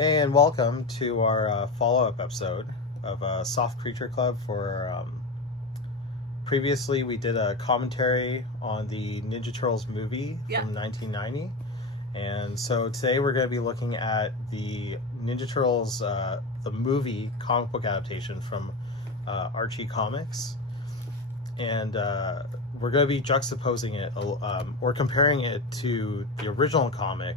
Hey, and welcome to our follow-up episode of Soft Creature Club. Previously, we did a commentary on the Ninja Turtles movie from 1990, and so today we're going to be looking at the Ninja Turtles, the movie comic book adaptation from Archie Comics, and we're going to be juxtaposing it or comparing it to the original comic.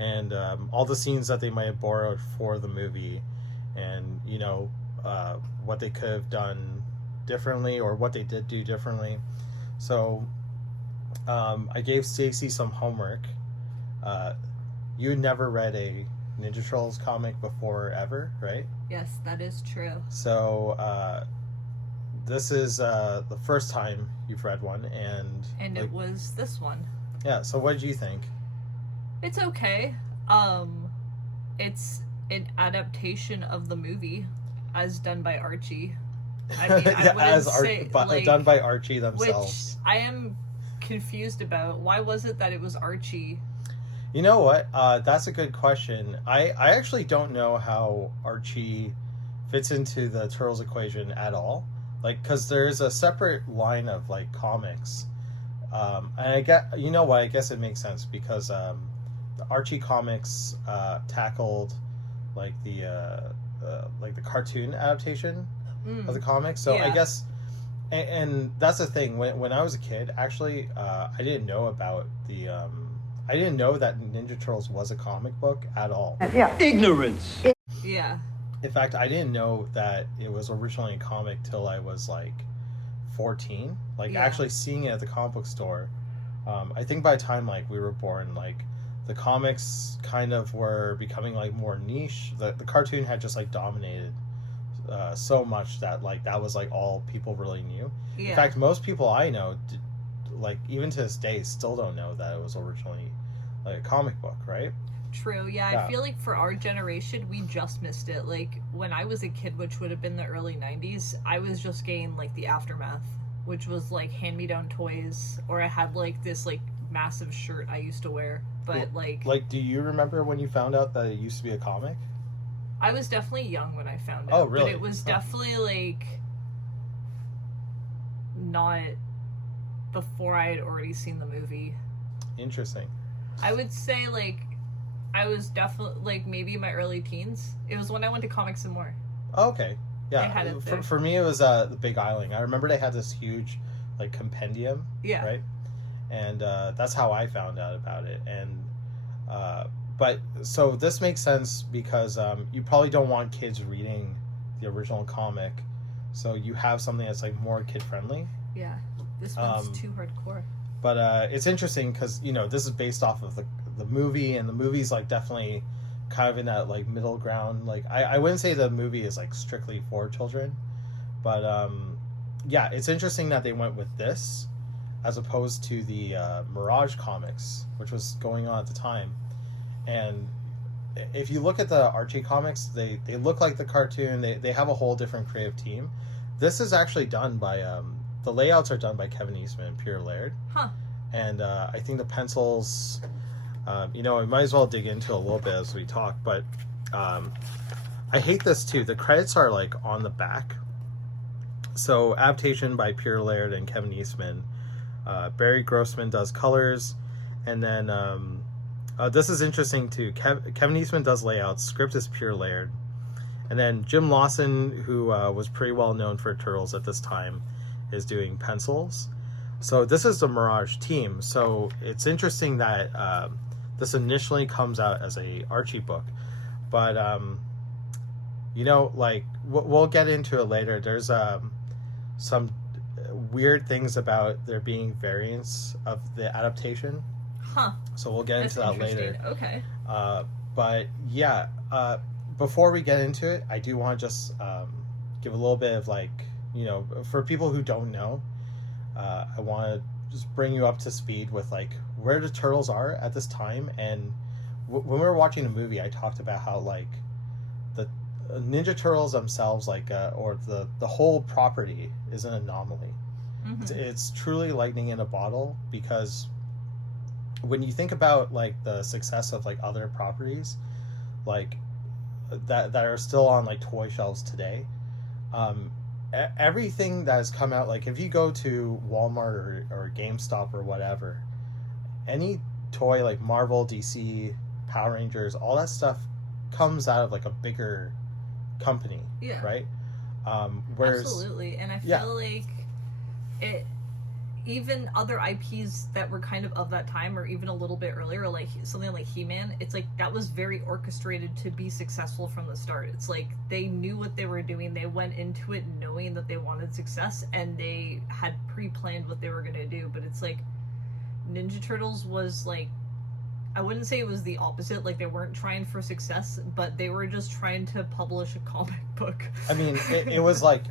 And all the scenes that they might have borrowed for the movie, and what they could have done differently or what they did do differently. So I gave Stacy some homework. You never read a Ninja Turtles comic before ever, right? Yes, that is true. So this is the first time you've read one, and it was this one. Yeah. So what did you think? It's okay. It's an adaptation of the movie as done by Archie. I mean, done by Archie themselves. Which I am confused about. Why was it that it was Archie? You know what? That's a good question. I actually don't know how Archie fits into the Turtles equation at all. Like, because there's a separate line of, like, comics. And I guess it makes sense because... the Archie comics tackled like the cartoon adaptation of the comics. So I guess, and that's the thing. When I was a kid, actually, I didn't know about the. I didn't know that Ninja Turtles was a comic book at all. Yeah, ignorance. Yeah. In fact, I didn't know that it was originally a comic till I was like 14. Like actually seeing it at the comic book store. I think by the time like we were born, like. The comics kind of were becoming like more niche. The cartoon had just like dominated so much that like that was like all people really knew. In fact, most people I know, like even to this day, still don't know that it was originally like a comic book, right? True. Yeah, I feel like for our generation, we just missed it. Like when I was a kid, which would have been the early '90s, I was just getting like the aftermath, which was like hand-me-down toys, or I had like this like massive shirt I used to wear. But like, do you remember when you found out that it used to be a comic? I was definitely young when I found out. Oh, really? But it was definitely like not before I had already seen the movie. Interesting. I would say like I was definitely like maybe in my early teens. It was when I went to Comics and More. Oh, okay. Yeah. They had it there. For me, it was the Big Island. I remember they had this huge like compendium. Yeah. Right. And that's how I found out about it. And but so this makes sense because you probably don't want kids reading the original comic, so you have something that's like more kid friendly. Yeah, this one's too hardcore. But it's interesting because this is based off of the movie, and the movie's like definitely kind of in that like middle ground. Like I wouldn't say the movie is like strictly for children, but yeah, it's interesting that they went with this as opposed to the Mirage comics, which was going on at the time. And if you look at the Archie comics, they look like the cartoon. They have a whole different creative team. This is actually done by, the layouts are done by Kevin Eastman and Peter Laird. Huh. And I think the pencils, we might as well dig into it a little bit as we talk, but I hate this too. The credits are like on the back. So adaptation by Peter Laird and Kevin Eastman. Barry Grossman does colors, and then this is interesting too. Kevin Eastman does layouts. Script is Peter Laird, and then Jim Lawson, who was pretty well known for Turtles at this time, is doing pencils. So this is the Mirage team. So it's interesting that this initially comes out as a Archie book, but like we'll get into it later. There's some weird things about there being variants of the adaptation. Huh. So we'll get into that later. Okay. But yeah, before we get into it, I do want to just give a little bit of like, for people who don't know, I want to just bring you up to speed with like where the Turtles are at this time. And when we were watching the movie, I talked about how like the Ninja Turtles themselves, like, or the whole property is an anomaly. Mm-hmm. It's truly lightning in a bottle, because when you think about like the success of like other properties, like that are still on like toy shelves today. Everything that has come out, like if you go to Walmart or GameStop or whatever, any toy like Marvel, DC, Power Rangers, all that stuff comes out of like a bigger company, right? Whereas, absolutely, and I feel like it. Even other IPs that were kind of that time, or even a little bit earlier, like something like He-Man, it's like that was very orchestrated to be successful from the start. It's like they knew what they were doing. They went into it knowing that they wanted success, and they had pre-planned what they were going to do. But it's like Ninja Turtles was like, I wouldn't say it was the opposite. Like they weren't trying for success, but they were just trying to publish a comic book. I mean, it was like,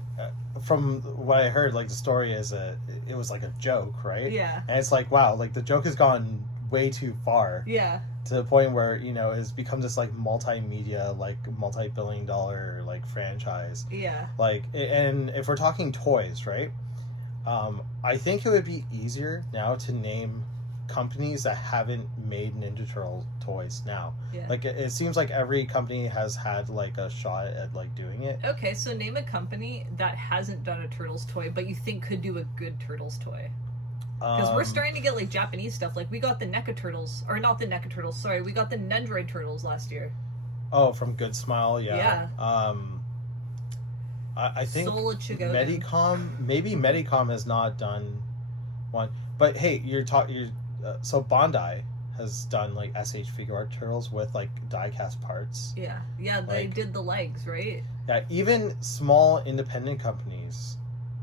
from what I heard, like the story is it was like a joke, right? Yeah. And it's like, wow, like the joke has gone way too far. Yeah. To the point where, it's become this like multimedia, like multi-billion-dollar like franchise. Yeah. Like, and if we're talking toys, right? I think it would be easier now to name companies that haven't made Ninja Turtle toys now. Yeah. Like it seems like every company has had like a shot at like doing it. Okay, so name a company that hasn't done a Turtles toy but you think could do a good Turtles toy. Because we're starting to get like Japanese stuff. Like we got the NECA Turtles, or not the NECA Turtles, sorry, we got the Nendroid Turtles last year. Oh, from Good Smile, yeah. I think Medicom, maybe Medicom has not done one. But hey, so Bandai has done like SH Figure Art Turtles with like die-cast parts. Yeah, they did the legs, right? Yeah, even small independent companies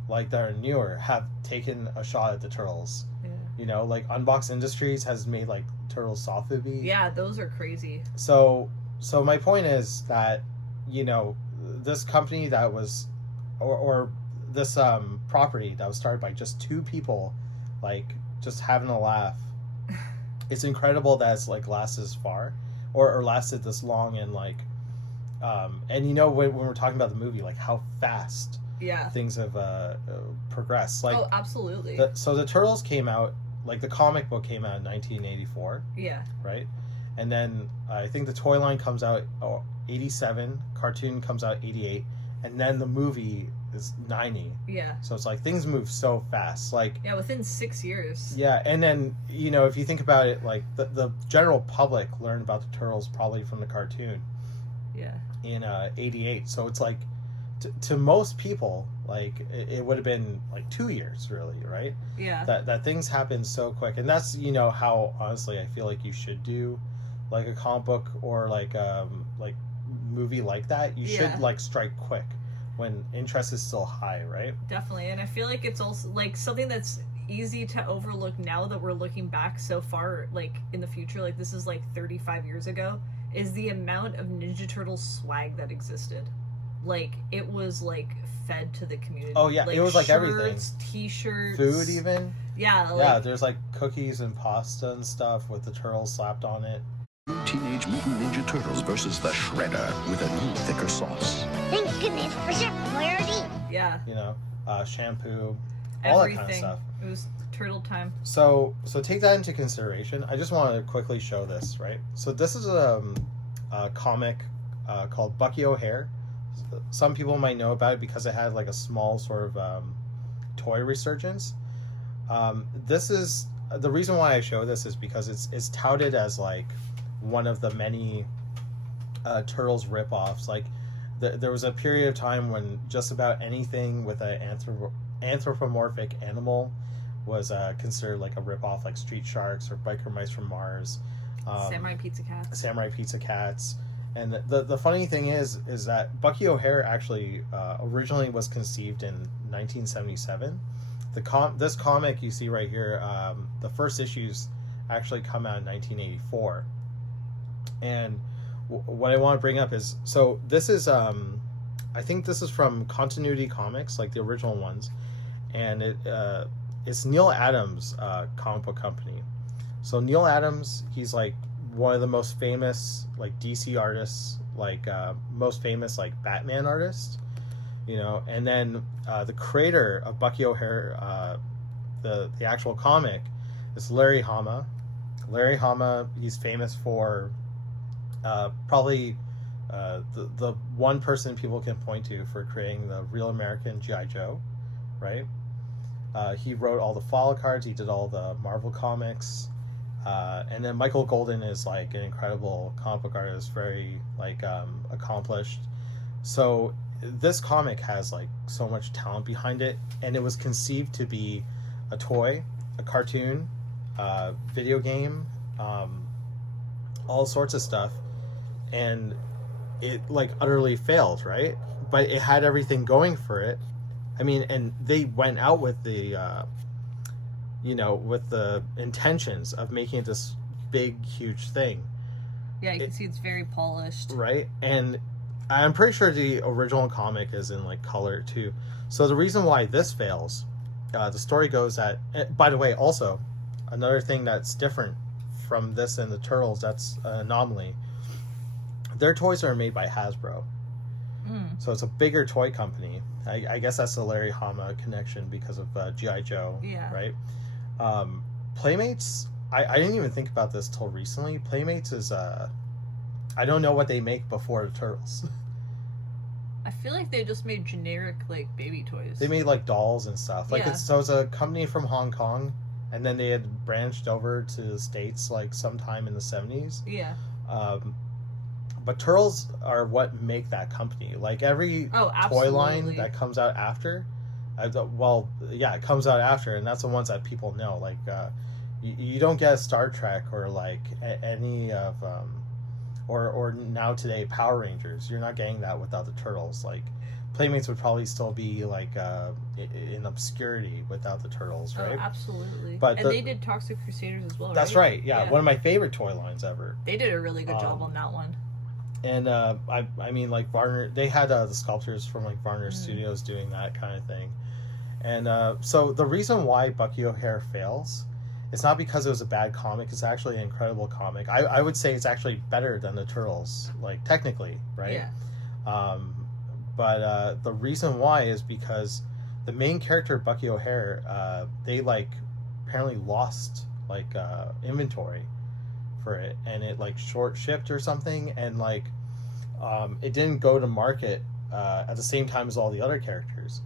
like that are newer have taken a shot at the Turtles. Yeah. Like Unbox Industries has made like Turtles soft movie. Yeah, those are crazy. So my point is that this company that was or this property that was started by just two people, like just having a laugh. It's incredible that it's like lasted as far or lasted this long, and like and when we're talking about the movie, like how fast things have progressed. Like, oh, absolutely. So the Turtles came out, like the comic book came out in 1984. Yeah. Right? And then I think the toy line comes out 87, cartoon comes out 88, and then the movie is 90. Yeah. So it's like things move so fast. Like, yeah, within 6 years. Yeah, and then if you think about it, like the general public learned about the Turtles probably from the cartoon. Yeah. In 88. So it's like to most people, like it would have been like 2 years, really, right? Yeah. That things happen so quick, and that's how honestly I feel like you should do, like a comic book or like movie like that. You should like strike quick when interest is still high, right? Definitely, and I feel like it's also like something that's easy to overlook now that we're looking back so far, like in the future, like this is like 35 years ago, is the amount of Ninja Turtles swag that existed. Like it was like fed to the community. Oh yeah, like, it was like shirts, everything. T-shirts, food, even. Yeah. Yeah, there's like cookies and pasta and stuff with the turtles slapped on it. Teenage Mutant Ninja Turtles versus the Shredder with a new thicker sauce. Thank goodness for some clarity. Yeah. Shampoo, all that kind of stuff. It was turtle time. So take that into consideration. I just want to quickly show this, right? So this is a comic called Bucky O'Hare. Some people might know about it because it had like a small sort of toy resurgence. This is the reason why I show this is because it's touted as like one of the many Turtles ripoffs. Like there was a period of time when just about anything with an anthropomorphic animal was considered like a ripoff, like Street Sharks or Biker Mice from Mars, Samurai Pizza Cats. And the funny thing is that Bucky O'Hare actually originally was conceived in 1977. This comic you see right here, the first issues actually come out in 1984. And what I want to bring up is, so this is, I think this is from Continuity Comics, like the original ones, and it's Neil Adams' comic book company. So Neil Adams, he's like one of the most famous like DC artists, like most famous like Batman artists, and then the creator of Bucky O'Hare, the actual comic, is Larry Hama. Larry Hama, he's famous for probably the one person people can point to for creating the real American G.I. Joe, right? He wrote all the follow cards. He did all the Marvel comics. And then Michael Golden is like an incredible comic book artist, very like accomplished. So this comic has like so much talent behind it, and it was conceived to be a toy, a cartoon, video game, all sorts of stuff, and it like utterly failed, right? But it had everything going for it. I mean, and they went out with the with the intentions of making it this big, huge thing. Yeah, you can see it's very polished. Right? And I'm pretty sure the original comic is in, like, color, too. So the reason why this fails, the story goes that... By the way, also, another thing that's different from this and the Turtles, that's an anomaly. Their toys are made by Hasbro. So it's a bigger toy company. I guess that's the Larry Hama connection because of G.I. Joe, right? Playmates, I didn't even think about this till recently. Playmates is, I don't know what they make before the Turtles. I feel like they just made generic, like, baby toys. They made, like, dolls and stuff. Like, it's a company from Hong Kong, and then they had branched over to the States, like, sometime in the 70s. Yeah. But Turtles are what make that company. Like, every toy line that comes out after... it comes out after, and that's the ones that people know. Like, you don't get Star Trek or, like, any of... or now today, Power Rangers. You're not getting that without the Turtles. Like, Playmates would probably still be, like, in obscurity without the Turtles, right? Oh, absolutely. But they did Toxic Crusaders as well, That's right, yeah. One of my favorite toy lines ever. They did a really good job on that one. And, I mean, like, Varner... They had the sculptors from, like, Varner Studios doing that kind of thing. And so the reason why Bucky O'Hare fails, it's not because it was a bad comic. It's actually an incredible comic. I would say it's actually better than the Turtles, like, technically, right? Yeah. But the reason why is because the main character, Bucky O'Hare, they, like, apparently lost, like, inventory for it. And it, like, short shipped or something. And, like, it didn't go to market at the same time as all the other characters.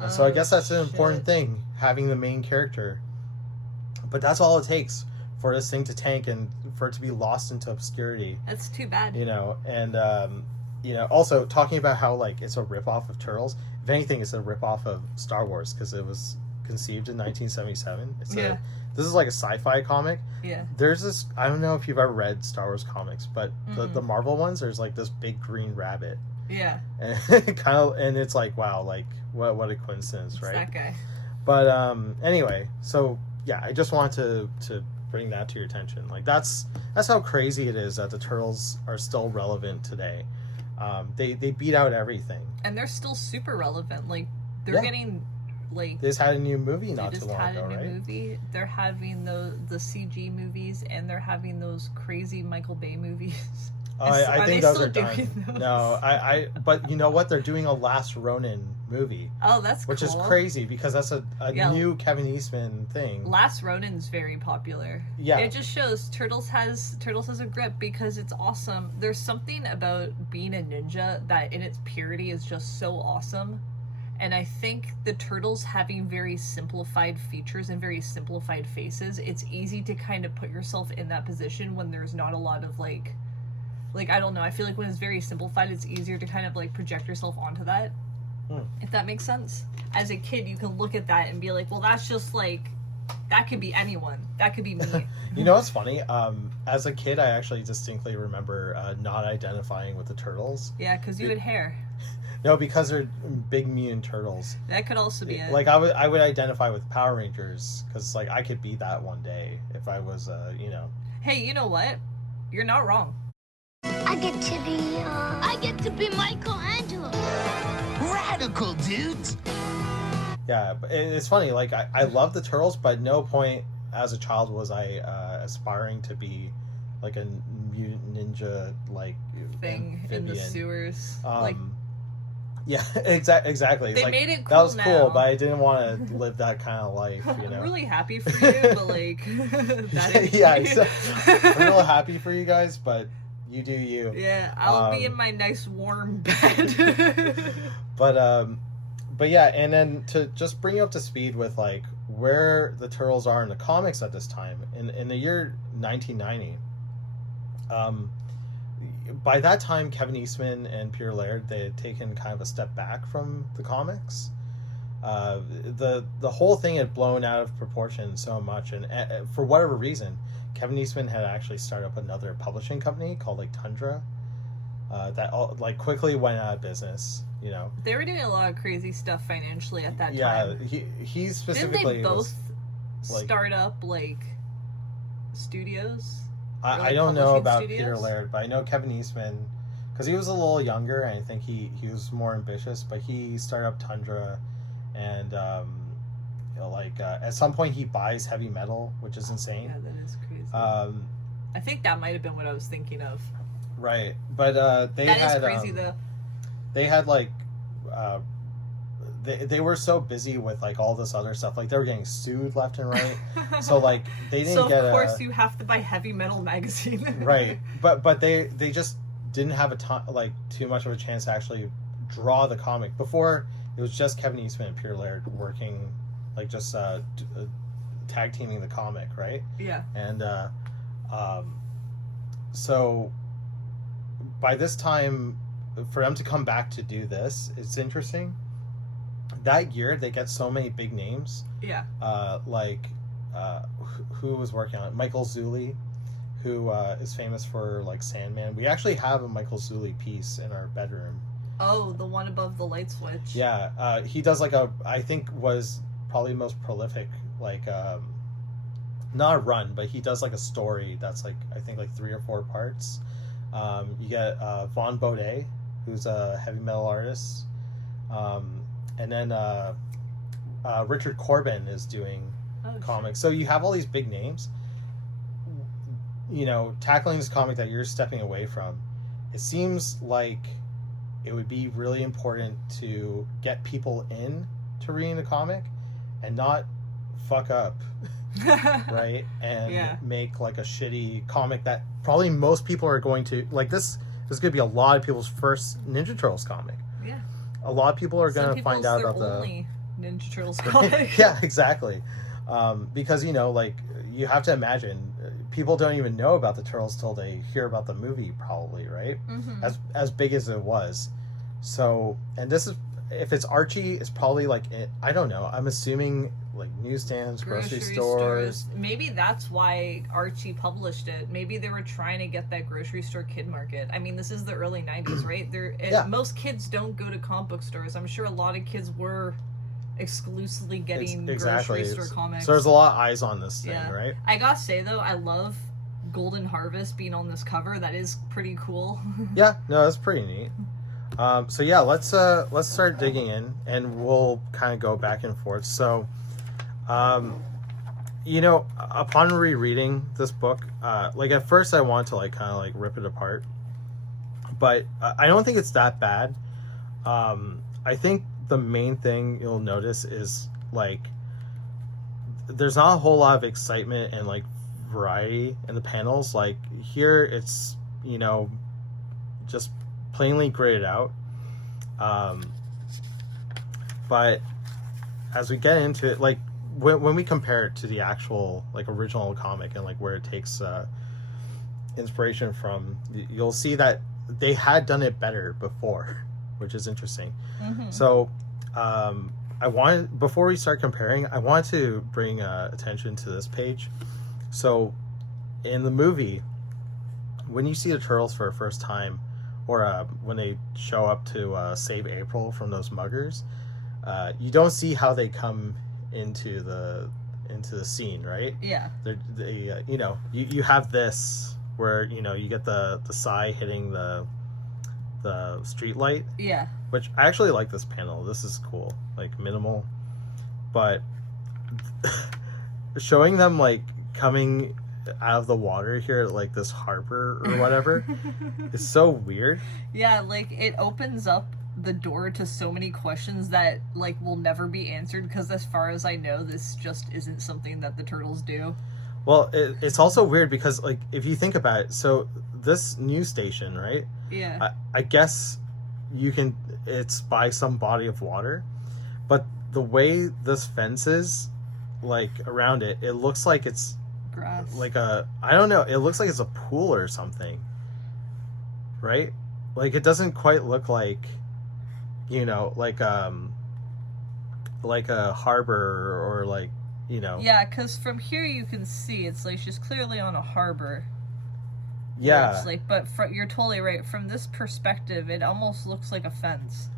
And so I guess that's an important thing, having the main character. But that's all it takes for this thing to tank and for it to be lost into obscurity. That's too bad. And, also talking about how, like, it's a ripoff of Turtles. If anything, it's a ripoff of Star Wars because it was conceived in 1977. This is like a sci-fi comic. Yeah. There's this, I don't know if you've ever read Star Wars comics, but the Marvel ones, there's, like, this big green rabbit. Yeah. And it's like, wow, like, what a coincidence, right? That guy. But anyway, so yeah, I just wanted to bring that to your attention. Like, that's how crazy it is that the Turtles are still relevant today. They beat out everything, and they're still super relevant. Like, they're getting, like, they just had a new movie not too long ago, right? They just had a new movie. They're having the CG movies, and they're having those crazy Michael Bay movies. I think those are done. No, but you know what? They're doing a Last Ronin movie. Oh, that's which cool. is crazy because that's a new Kevin Eastman thing. Last Ronin's very popular. Yeah, it just shows Turtles has a grip because it's awesome. There's something about being a ninja that in its purity is just so awesome. And I think the Turtles having very simplified features and very simplified faces, it's easy to kind of put yourself in that position when there's not a lot of like, I don't know, I feel like when it's very simplified, it's easier to kind of, like, project yourself onto that. If that makes sense. As a kid, you can look at that and be like, well, that's just, like, that could be anyone. That could be me. You know what's funny? As a kid, I actually distinctly remember not identifying with the Turtles. Yeah, because you had hair. No, because they're big mutant turtles. That could also be it. Like, I would identify with Power Rangers, because, like, I could be that one day if I was, Hey, you know what? You're not wrong. I get to be Michelangelo. Radical, dudes! Yeah, but it's funny, like, I love the Turtles, but at no point as a child was I aspiring to be, like, a mutant ninja, like, thing amphibian. In the sewers. Yeah, exactly. They like, made it cool. That was now. cool, but I didn't want to live that kind of life, you know? I'm really happy for you, but, like, that is yeah, I'm real happy for you guys, but You do you. Yeah, I'll be in my nice warm bed. But yeah, and then to just bring you up to speed with like where the Turtles are in the comics at this time, in the year 1990, by that time Kevin Eastman and Peter Laird, they had taken kind of a step back from the comics. The whole thing had blown out of proportion so much, and for whatever reason, Kevin Eastman had actually started up another publishing company called like Tundra, that quickly went out of business. You know, they were doing a lot of crazy stuff financially at that time. Yeah, he specifically. Didn't they both start up like studios? I don't know about studios? Peter Laird, but I know Kevin Eastman, because he was a little younger, and I think he was more ambitious. But he started up Tundra, and at some point he buys Heavy Metal, which is insane. Yeah, that is crazy. I think that might have been what I was thinking of. Right, but they had crazy though. They had they were so busy with like all this other stuff, like they were getting sued left and right. So like they didn't get. So of course you have to buy Heavy Metal magazine. Right, but they just didn't have too much of a chance to actually draw the comic. Before it was just Kevin Eastman and Peter Laird working, like just tag teaming the comic, right? Yeah. And so by this time, for them to come back to do this, it's interesting. That year, they get so many big names. Yeah. Who was working on it? Michael Zulli, who is famous for like Sandman. We actually have a Michael Zulli piece in our bedroom. Oh, the one above the light switch. Yeah. He does I think was probably most prolific, not a run, but he does like a story that's I think 3 or 4 parts. You get Vaughn Baudet, who's a heavy metal artist, and then Richard Corbin is doing comics. So you have all these big names, you know, tackling this comic that you're stepping away from. It seems like it would be really important to get people in to reading the comic and not fuck up. Right? And make a shitty comic that probably most people are going to this is going to be a lot of people's first Ninja Turtles comic. Yeah, a lot of people are going to find out about only Ninja Turtles comic. Yeah, exactly. Because you know, you have to imagine people don't even know about the Turtles till they hear about the movie, probably, right? Mm-hmm. As big as it was. So, and this is, if it's Archie, it's probably I don't know, I'm assuming newsstands, grocery stores. Maybe that's why Archie published it. Maybe they were trying to get that grocery store kid market. I mean, this is the early 90s, right? Most kids don't go to comic book stores. I'm sure a lot of kids were exclusively getting grocery store comics. So there's a lot of eyes on this thing, right? I gotta say though, I love Golden Harvest being on this cover. That is pretty cool. Yeah, no, that's pretty neat. So yeah, let's start digging in, and we'll kind of go back and forth. So, you know, upon rereading this book, at first I want to kind of rip it apart, but I don't think it's that bad. I think the main thing you'll notice is there's not a whole lot of excitement and variety in the panels. Here it's, you know, just plainly gridded out. But as we get into it, when we compare it to the actual original comic and where it takes inspiration from, you'll see that they had done it better before, which is interesting. Mm-hmm. So before we start comparing, I want to bring attention to this page. So in the movie, when you see the Turtles for the first time, or when they show up to save April from those muggers, you don't see how they come into the scene, right? Yeah. They you know, you have this where, you know, you get the Psy hitting the street light. Yeah. Which I actually like this panel. This is cool, minimal, but showing them coming out of the water here at this harbor or whatever is so weird. Yeah, it opens up the door to so many questions that will never be answered, because as far as I know, this just isn't something that the Turtles do. Well, it's also weird because if you think about it, so this news station, right? Yeah. I guess it's by some body of water, but the way this fence is, like, around it, it looks like it's grass. Like I don't know, it looks like it's a pool or something, right? Like, it doesn't quite look like, like a harbor or like, Yeah, because from here you can see it's like she's clearly on a harbor. Yeah. It's like, but you're totally right. From this perspective, it almost looks like a fence.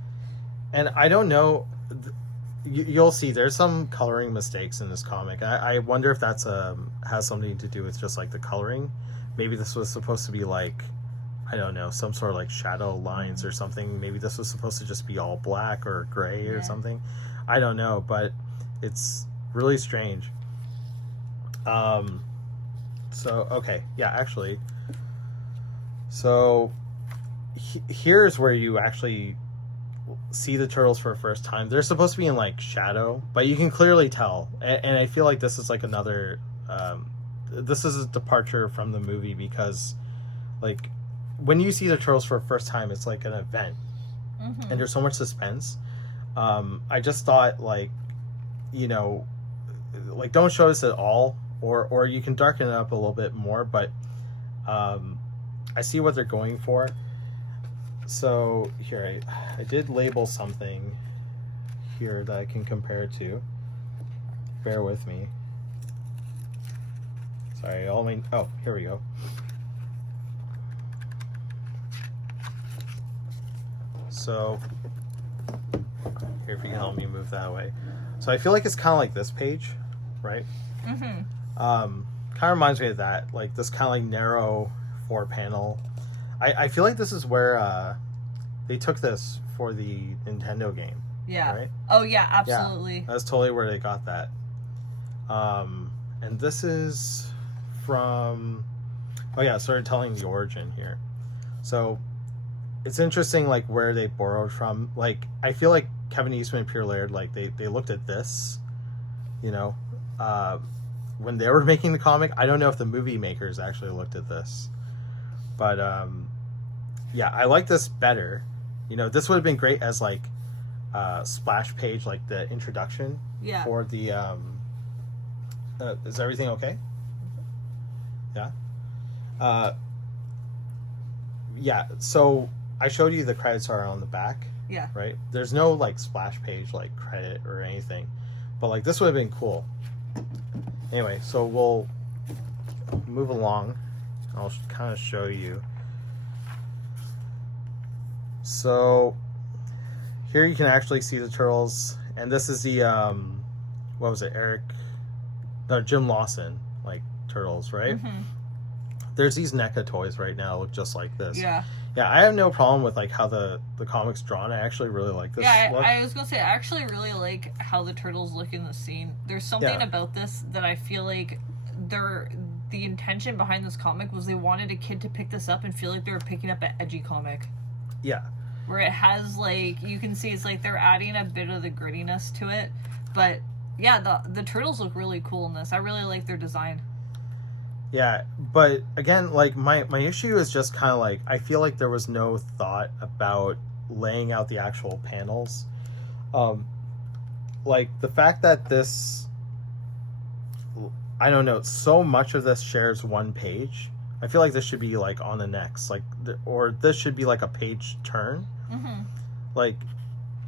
And I don't know. You'll see. There's some coloring mistakes in this comic. I wonder if that's has something to do with just like the coloring. Maybe this was supposed to be like, I don't know, some sort of like shadow lines or something. Maybe this was supposed to just be all black or gray or something. I don't know, but it's really strange. So okay, yeah, actually. So here's where you actually see the turtles for the first time. They're supposed to be in like shadow, but you can clearly tell. And I feel like this is like another, this is a departure from the movie because, like, when you see the turtles for the first time, it's like an event, and there's so much suspense. I just thought, like, like, don't show this at all, or you can darken it up a little bit more, but I see what they're going for. So here, I did label something here that I can compare it to. Bear with me. Sorry, oh, here we go. So here, if you can help me move that way. So I feel like it's kind of like this page, right? Kind of reminds me of that, like this kind of like narrow 4-panel. I feel like this is where they took this for the Nintendo game. Yeah. Right? Oh yeah, absolutely. Yeah, that's totally where they got that. And this is from, started telling the origin here. So it's interesting, like, where they borrowed from. Like, I feel like Kevin Eastman and Peter Laird, like, they looked at this, when they were making the comic. I don't know if the movie makers actually looked at this. But, I like this better. This would have been great as, like, splash page, like, the introduction. Yeah. For the, is everything okay? Yeah? So I showed you the credits are on the back. Yeah. Right? There's no, like, splash page, like, credit or anything. But, like, this would have been cool. Anyway, so we'll move along. I'll kind of show you. So here you can actually see the turtles, and this is the what was it, Jim Lawson, like, turtles, right? There's these NECA toys right now look just like this. Yeah, I have no problem with, like, how the comic's drawn. I actually really like this look. I was gonna say, I actually really like how the turtles look in the scene. There's something about this that I feel like the intention behind this comic was they wanted a kid to pick this up and feel like they were picking up an edgy comic. Yeah. Where it has, like, you can see it's like they're adding a bit of the grittiness to it. But yeah, the turtles look really cool in this. I really like their design. Yeah, but again, like, my issue is just kind of like, I feel like there was no thought about laying out the actual panels. Like, the fact that this, I don't know, so much of this shares one page. I feel like this should be, like, on the next, like, or this should be like a page turn. Like,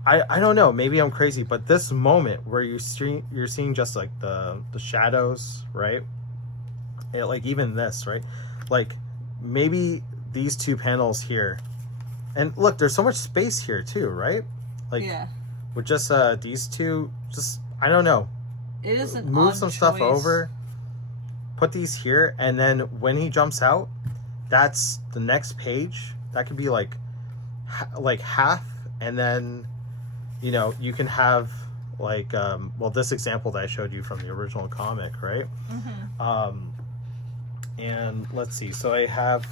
I don't know, maybe I'm crazy, but this moment where you're seeing just, like, the shadows, right? Like, even this, right? Like, maybe these two panels here, and look, there's so much space here too, right? Like, with just these two, just, I don't know, it is an move odd some choice. stuff over, put these here, and then when he jumps out, that's the next page. That could be like half, and then you can have, like, this example that I showed you from the original comic, right? And let's see, so I have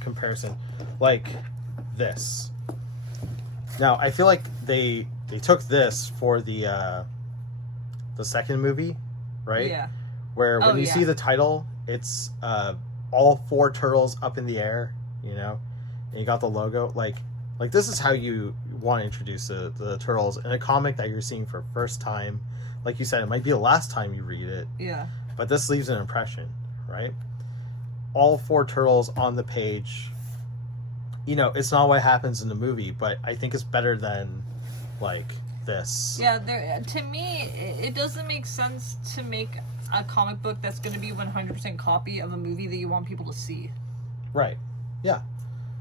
comparison like this. Now I feel like they took this for the second movie, right? Yeah. Where when you see the title, it's all 4 turtles up in the air, you know, and you got the logo. Like this is how you want to introduce the turtles in a comic that you're seeing for first time. Like you said, it might be the last time you read it. Yeah. But this leaves an impression, right? All 4 turtles on the page. You know, it's not what happens in the movie, but I think it's better than like this. Yeah, to me, it doesn't make sense to make a comic book that's going to be 100% copy of a movie that you want people to see. Right. Yeah.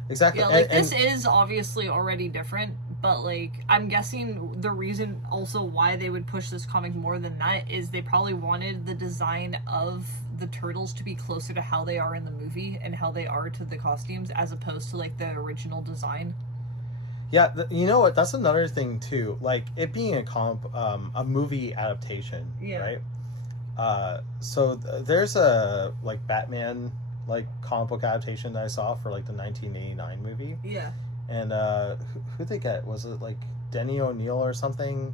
Exactly. Yeah, like this is obviously already different, but like I'm guessing the reason also why they would push this comic more than that is they probably wanted the design of the turtles to be closer to how they are in the movie and how they are to the costumes as opposed to like the original design. Yeah, you know what? That's another thing too. Like it being a movie adaptation, right? So there's a like Batman like comic book adaptation that I saw for like the 1989 movie. Yeah. And who they get? Was it like Denny O'Neil or something?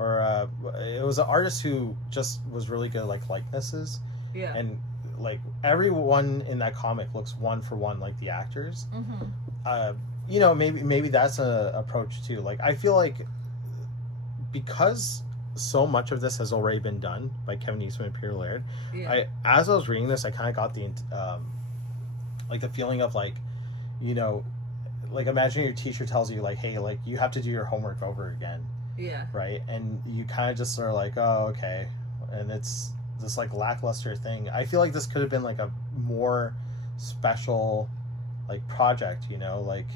Or it was an artist who just was really good at like likenesses. Yeah. And like everyone in that comic looks one for one like the actors. Mm-hmm. You know, maybe that's an approach too. Like I feel like because so much of this has already been done by Kevin Eastman and Peter Laird. Yeah. As I was reading this, I kind of got the like the feeling of like, you know, like imagine your teacher tells you like, hey, like you have to do your homework over again. Yeah. Right, and you kind of just are like, oh, okay, and it's this like lackluster thing. I feel like this could have been like a more special like project, you know, like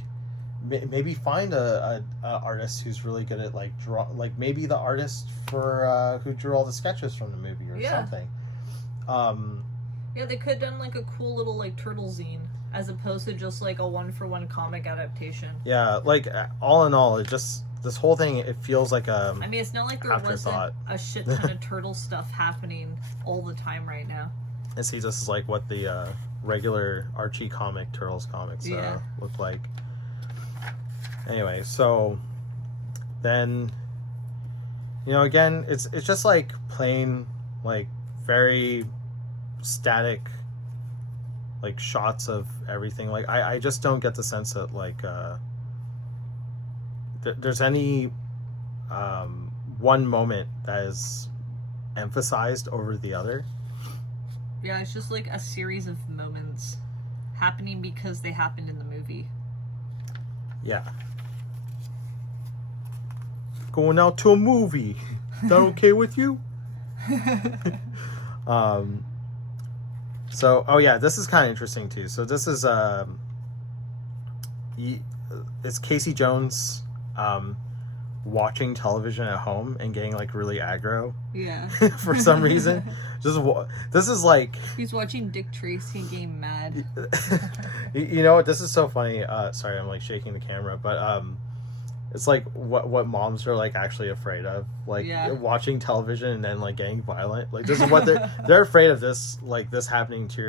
maybe find a artist who's really good at like draw, like maybe the artist for who drew all the sketches from the movie or something. Yeah, they could have done like a cool little like turtle zine as opposed to just like a 1-for-1 comic adaptation. Yeah, like all in all, it just this whole thing, it feels like a I mean, it's not like there wasn't a shit ton of turtle stuff happening all the time right now. And see, this is like what the regular Archie comic, Turtles comics look like. Anyway, so then, you know, again, it's just like plain, like very static, like shots of everything. Like I just don't get the sense that like there's any one moment that is emphasized over the other. Yeah, it's just like a series of moments happening because they happened in the movie. Yeah. Going out to a movie. Is that okay with you? So, oh yeah, this is kind of interesting too. So this is it's Casey Jones watching television at home and getting like really aggro. Yeah. For some reason. This is like he's watching Dick Tracy and getting mad. You know what? This is so funny. Sorry, I'm like shaking the camera, but it's like what moms are like actually afraid of, like watching television and then like getting violent. Like this is what they're afraid of, this like this happening to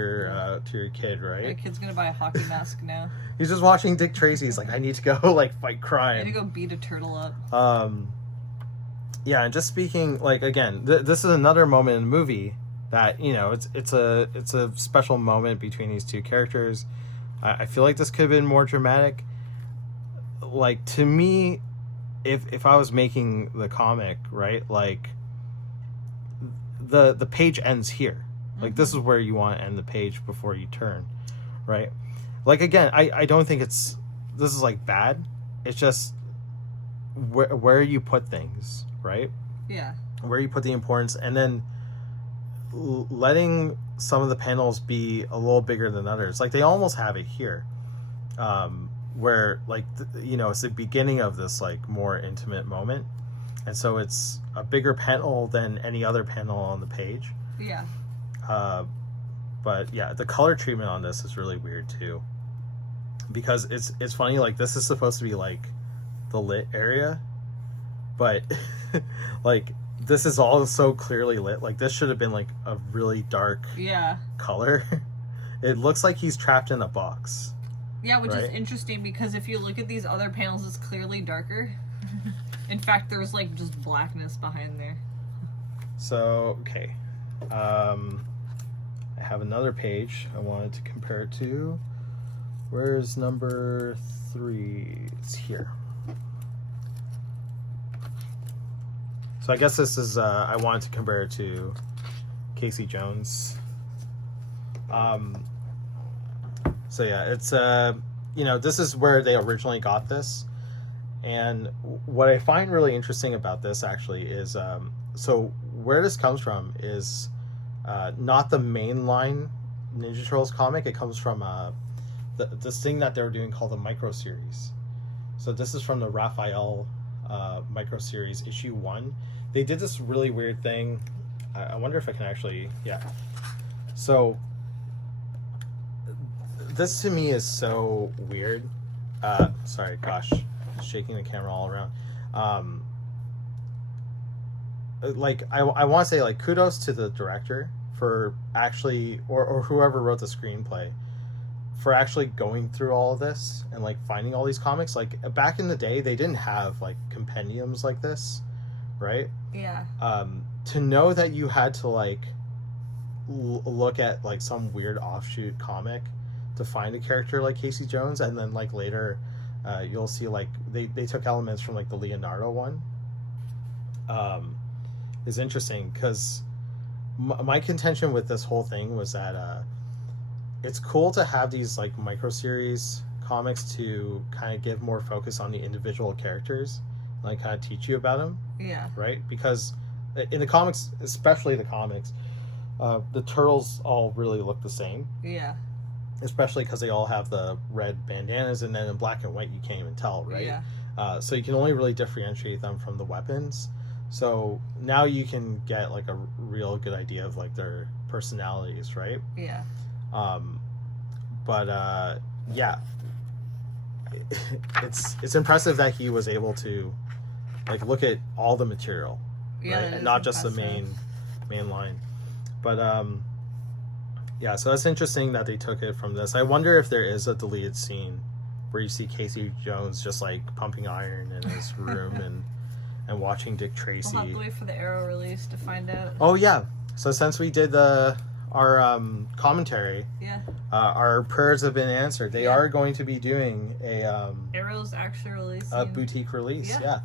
your kid, right? My kid's gonna buy a hockey mask now. He's just watching Dick Tracy. He's like, I need to go like fight crime. I need to go beat a turtle up. Yeah, and just speaking like again, this is another moment in the movie that, you know, it's a special moment between these two characters. I feel like this could have been more dramatic. Like to me, if I was making the comic, right, like the page ends here. Like this is where you want to end the page before you turn, right? Like again, I don't think this is like bad. It's just where you put things, right? Yeah. Where you put the importance, and then letting some of the panels be a little bigger than others. Like they almost have it here. Where like you know, it's the beginning of this like more intimate moment, and so it's a bigger panel than any other panel on the page. Yeah. But yeah, the color treatment on this is really weird too, because it's funny, like this is supposed to be like the lit area, but like this is all so clearly lit. Like this should have been like a really dark color. It looks like he's trapped in a box. Yeah, which is interesting because if you look at these other panels, it's clearly darker. In fact, there's like just blackness behind there. So, okay. I I have another page I wanted to compare it to. Where's number 3? It's here. So I guess this is, I wanted to compare it to Casey Jones. So yeah, it's, this is where they originally got this. And what I find really interesting about this actually is, so where this comes from is not the mainline Ninja Turtles comic. It comes from this thing that they were doing called the micro series. So this is from the Raphael micro series issue 1. They did this really weird thing. I wonder if I can actually, yeah. So this to me is so weird. Sorry, gosh, shaking the camera all around. Like I want to say, like, kudos to the director for actually, or whoever wrote the screenplay, for actually going through all of this and like finding all these comics. Like back in the day, they didn't have like compendiums like this, right? Yeah. To know that you had to like look at like some weird offshoot comic to find a character like Casey Jones, and then like later you'll see like they took elements from like the Leonardo one, is interesting, because my contention with this whole thing was that it's cool to have these like micro series comics to kind of give more focus on the individual characters, like kind of teach you about them. Yeah. Right? Because in the comics, especially the comics, the turtles all really look the same. Yeah. Especially because they all have the red bandanas, and then in black and white you can't even tell, right? Yeah. So you can only really differentiate them from the weapons. So now you can get like a real good idea of like their personalities, right? Yeah. But yeah, it's impressive that he was able to like look at all the material, yeah, right? And not just the main line. But yeah, so that's interesting that they took it from this. I wonder if there is a deleted scene where you see Casey Jones just like pumping iron in his room and watching Dick Tracy. We'll have to wait for the Arrow release to find out. Oh yeah, so since we did our commentary, yeah, our prayers have been answered. They are going to be doing a Arrow's actually releasing a boutique release. Yeah.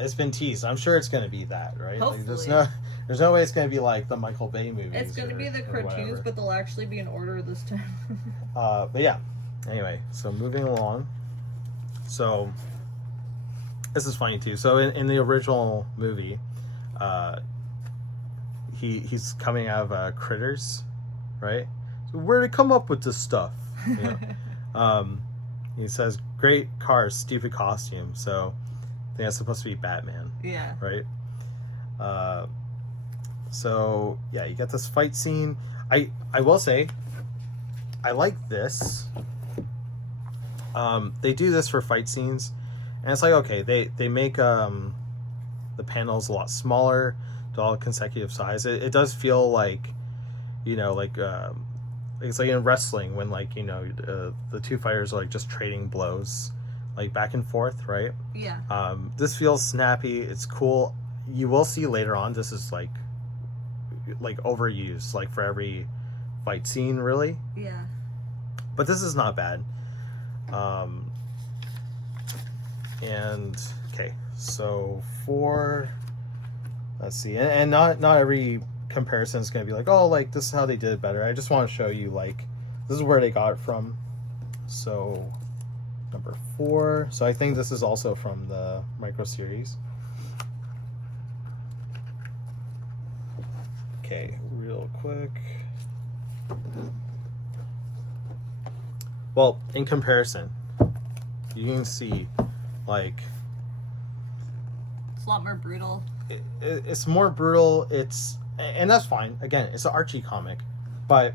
It's been teased. I'm sure it's going to be that, right? Hopefully. Like, there's no way it's going to be like the Michael Bay movies. It's going to be the cartoons, but they'll actually be in order this time. But yeah, anyway, so moving along. So this is funny too. So in the original movie, he's coming out of Critters, right? So where'd it come up with this stuff? You know? He says, "Great car, stupid costume." So I think that's supposed to be Batman. Yeah. Right? So yeah, you got this fight scene. I will say, I like this. They do this for fight scenes, and it's like, okay, they make the panels a lot smaller to all consecutive size. It does feel like, like it's like in wrestling when like the two fighters are like just trading blows, like back and forth, right? Yeah. This feels snappy. It's cool. You will see later on this is like overused, like for every fight scene, really. Yeah. But this is not bad. And okay, so let's see, and not every comparison is going to be like, oh, like this is how they did it better. I just want to show you like this is where they got it from. So number 4. So I think this is also from the micro series. Okay, real quick. Well, in comparison, you can see like it's a lot more brutal. It's more brutal. And that's fine. Again, it's an Archie comic, but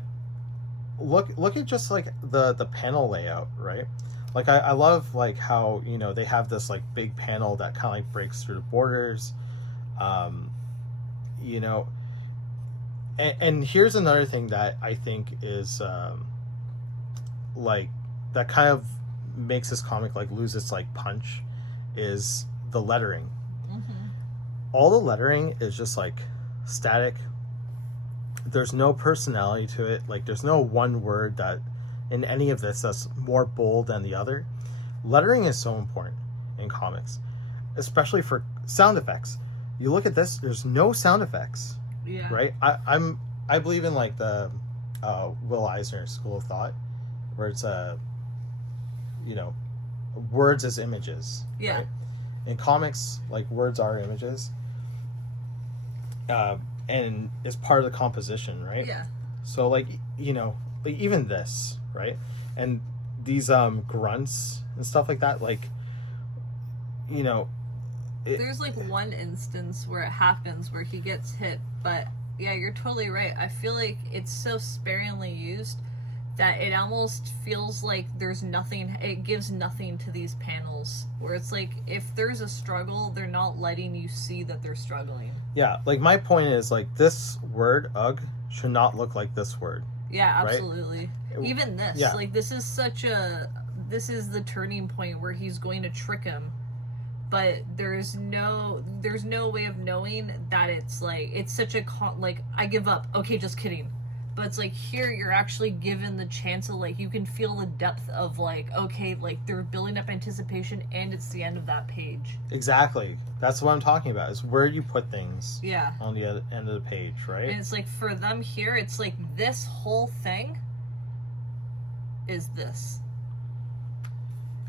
look at just like the panel layout, right? Like I love like how they have this like big panel that kind of like breaks through the borders, and here's another thing that I think is like that kind of makes this comic like lose its like punch is the lettering. Mm-hmm. All the lettering is just like static. there's no personality to it. Like, there's no one word that in any of this that's more bold than the other. Lettering is so important in comics, especially for sound effects. You look at this, there's no sound effects. Yeah. Right? I believe in like the Will Eisner school of thought, where it's words as images. Yeah. Right? In comics, like, words are images. And it's part of the composition, right? Yeah. So, like, like even this, right? And these grunts and stuff like that, like, there's like one instance where it happens where he gets hit, but yeah, you're totally right. I feel like it's so sparingly used that it almost feels like there's nothing, it gives nothing to these panels, where it's like, if there's a struggle, they're not letting you see that they're struggling. Yeah, like, my point is, like, this word, ugh, should not look like this word. Yeah, absolutely. Right? Even this, yeah. Like, this is the turning point where he's going to trick him, but there's no way of knowing that it's like, it's such a, like, I give up, okay, just kidding. But it's like, here you're actually given the chance of, like, you can feel the depth of, like, okay, like, they're building up anticipation and it's the end of that page. Exactly. That's what I'm talking about, is where you put things. Yeah. On the other end of the page, right? And it's like, for them here, it's like, this whole thing is this.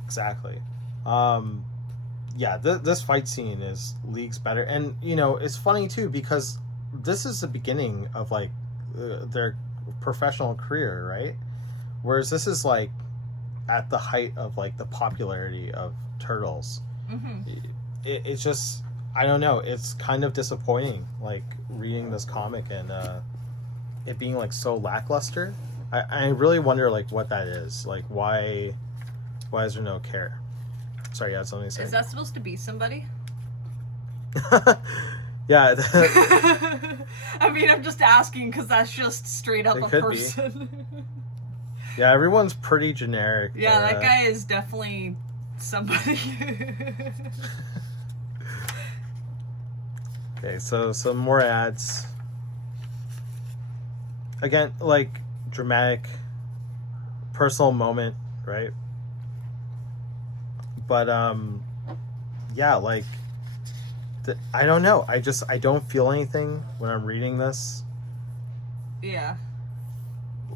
Exactly. Yeah, this fight scene is leagues better. And, it's funny, too, because this is the beginning of, like, their professional career, right? Whereas this is like at the height of like the popularity of Turtles. Mm-hmm. It's just, I don't know, it's kind of disappointing, like, reading this comic and it being like so lackluster. I really wonder, like, what that is. Like, why is there no care? Sorry, you had something to say. Is that supposed to be somebody? Yeah. I mean, I'm just asking because that's just straight up a person. Yeah, everyone's pretty generic. Yeah, that guy is definitely somebody. Okay, so some more ads. Again, like, dramatic, personal moment, right? But, yeah, like, I don't know. I don't feel anything when I'm reading this. Yeah.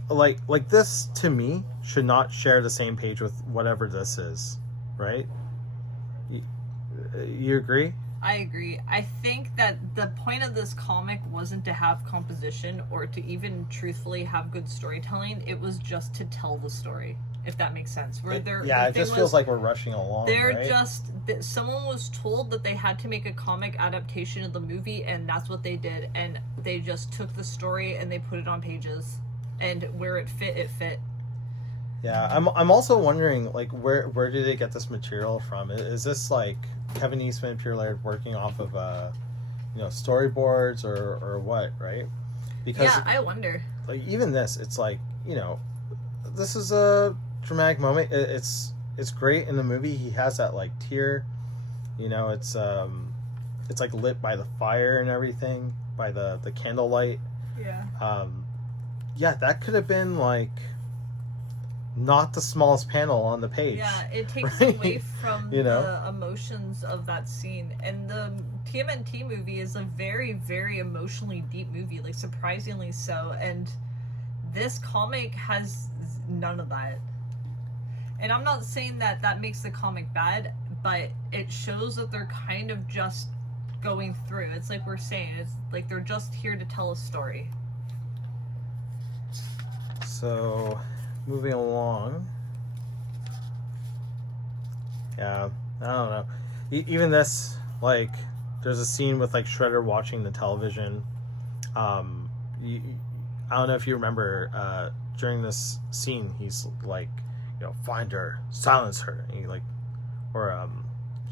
Like this, to me, should not share the same page with whatever this is, right? You agree? I agree. I think that the point of this comic wasn't to have composition or to even truthfully have good storytelling. It was just to tell the story, if that makes sense. It just feels like we're rushing along. Someone was told that they had to make a comic adaptation of the movie, and that's what they did. And they just took the story and they put it on pages, and where it fit. Yeah, I'm also wondering, like, where did they get this material from? Is this like Kevin Eastman, Peter Laird working off of storyboards or what, right? Because yeah, I wonder. Like, even this, it's like, this is a dramatic moment. It's great in the movie. He has that like tear, it's like lit by the fire and everything, by the candlelight. Yeah. Yeah, that could have been like not the smallest panel on the page. Yeah, it takes right? away from the emotions of that scene. And the TMNT movie is a very, very emotionally deep movie, like, surprisingly so. And this comic has none of that. And I'm not saying that makes the comic bad, but it shows that they're kind of just going through. It's like we're saying, it's like they're just here to tell a story. So, moving along. Yeah, I don't know. Even this, like, there's a scene with, like, Shredder watching the television. I don't know if you remember, during this scene, he's like, find her, silence her. And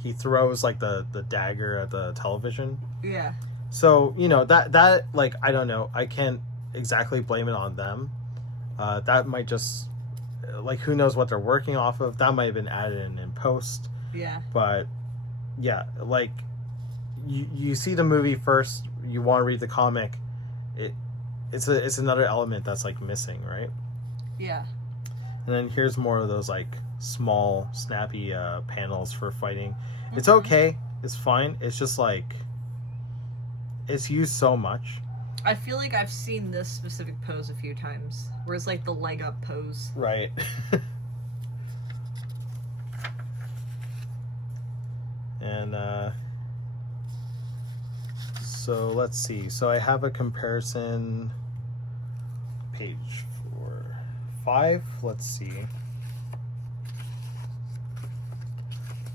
he throws, like, the dagger at the television. Yeah. So, that, like, I don't know. I can't exactly blame it on them. That might just, like, who knows what they're working off of. That might have been added in post. Yeah. But, yeah, like, you see the movie first, you want to read the comic. it's another element that's like missing, right? Yeah. And then here's more of those like small, snappy panels for fighting. It's okay. It's fine. It's just like it's used so much. I feel like I've seen this specific pose a few times, where it's like the leg up pose. Right. And so let's see. So I have a comparison page for 5. Let's see.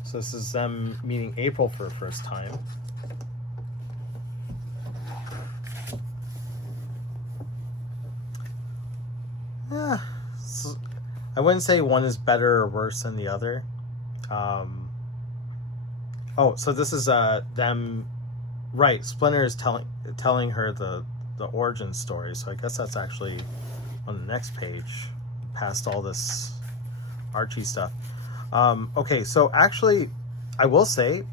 So this is them meeting April for the first time. Yeah, so I wouldn't say one is better or worse than the other. So this is them, right? Splinter is telling her the origin story. So I guess that's actually on the next page, past all this Archie stuff. Okay, so actually, I will say,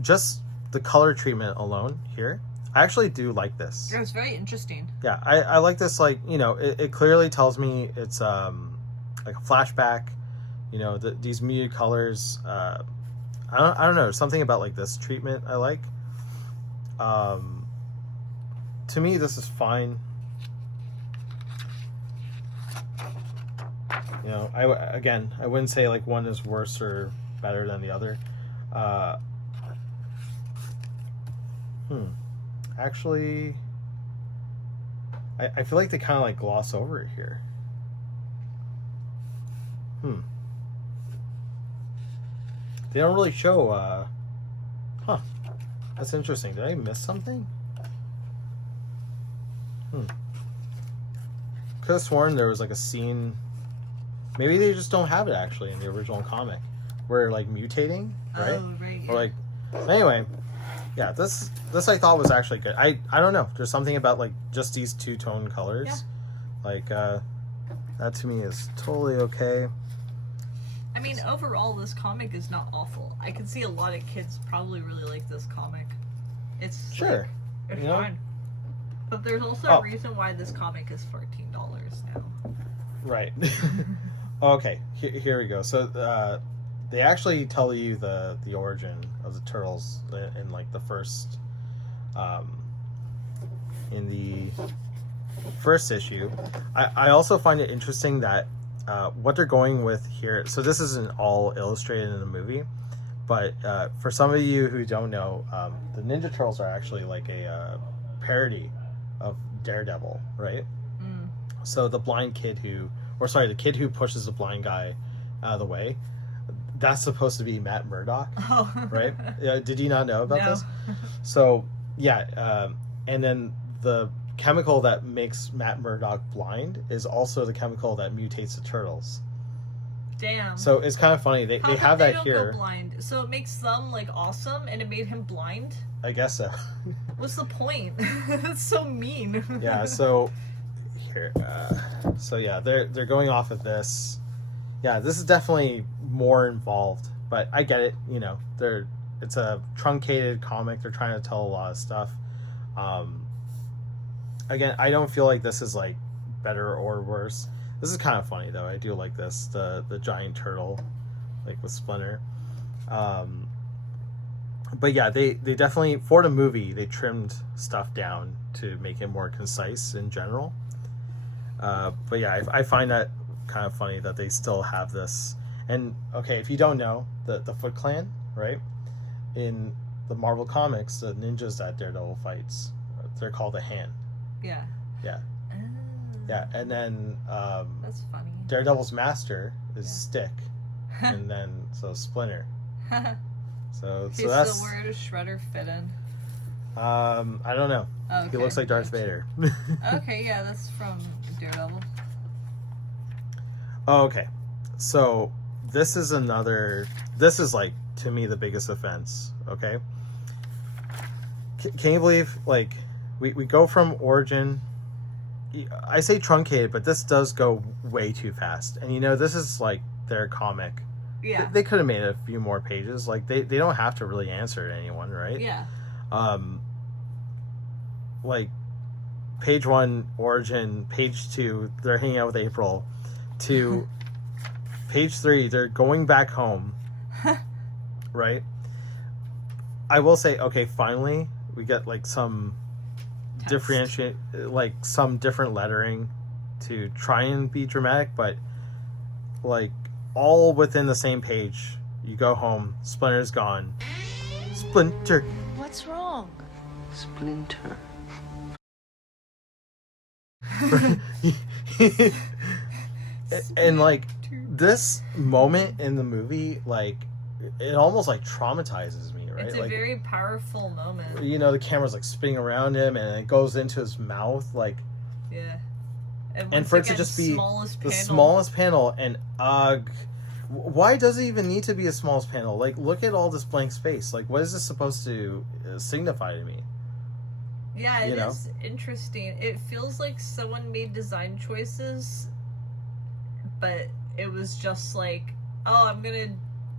just the color treatment alone here, I actually do like this. It was very interesting. Yeah, I like this. Like, you know, it clearly tells me it's like a flashback. You know, these muted colors. I don't know, something about like this treatment I like. To me, this is fine. You know, I wouldn't say like one is worse or better than the other. Actually, I feel like they kind of like gloss over it here. They don't really show, that's interesting. Did I miss something? Could have sworn there was like a scene, maybe they just don't have it actually in the original comic, where like mutating, right? Oh, right. Yeah. Or like, anyway, yeah, this I thought was actually good. I don't know, there's something about like just these two-tone colors. Yeah. Like, that to me is totally okay. I mean, overall, this comic is not awful. I can see a lot of kids probably really like this comic. It's sure, it's you know? fine. But there's also a reason why this comic is $14 now. Right. Okay, here we go. So they actually tell you the origin of the turtles in like the first in the first issue. I also find it interesting that what they're going with here. So this isn't all illustrated in the movie, but for some of you who don't know, the Ninja Turtles are actually like a parody of Daredevil, right? So the blind kid the kid who pushes the blind guy out of the way, that's supposed to be Matt Murdock, right? Did you not know about this? So yeah, and then the chemical that makes Matt Murdock blind is also the chemical that mutates the turtles. Damn. So it's kind of funny. They have that here. Go blind? So it makes them like awesome, and it made him blind. I guess so. What's the point? That's so mean. Yeah. So here. So yeah, they're going off of this. Yeah, this is definitely more involved, but I get it. You know, it's a truncated comic. They're trying to tell a lot of stuff. Again, I don't feel like this is like better or worse. This is kind of funny though. I do like this, the giant turtle, like with Splinter. But yeah, they definitely, for the movie, they trimmed stuff down to make it more concise in general. But yeah, I find that kind of funny that they still have this. And okay, if you don't know, the Foot Clan, right? In the Marvel Comics, the ninjas that Daredevil fights, they're called a Hand. Yeah. Yeah. Yeah, and then that's funny. Daredevil's master is Stick, and then so Splinter. So that's. So where does Shredder fit in? I don't know. Okay. He looks like Darth Vader. Okay, yeah, that's from Daredevil. Okay, so this is like to me the biggest offense. Okay, can you believe like we go from origin? I say truncated, but this does go way too fast. And you know, this is like their comic. Yeah. They could have made a few more pages. Like they don't have to really answer anyone, right? Yeah. Like page 1, origin, page 2, they're hanging out with April, to page 3, they're going back home, right? I will say, okay, finally, we get like some differentiate, like some different lettering to try and be dramatic, but like all within the same page. You go home, Splinter's gone. Splinter. What's wrong? Splinter. And like this moment in the movie, like it almost like traumatizes me, right? It's a like, very powerful moment. You know, the camera's like spinning around him and it goes into his mouth, like, yeah. And for it to just be the smallest panel, and why does it even need to be a smallest panel? Like, look at all this blank space. Like, what is this supposed to signify to me? Yeah, it is interesting. It feels like someone made design choices, but it was just like, oh, I'm gonna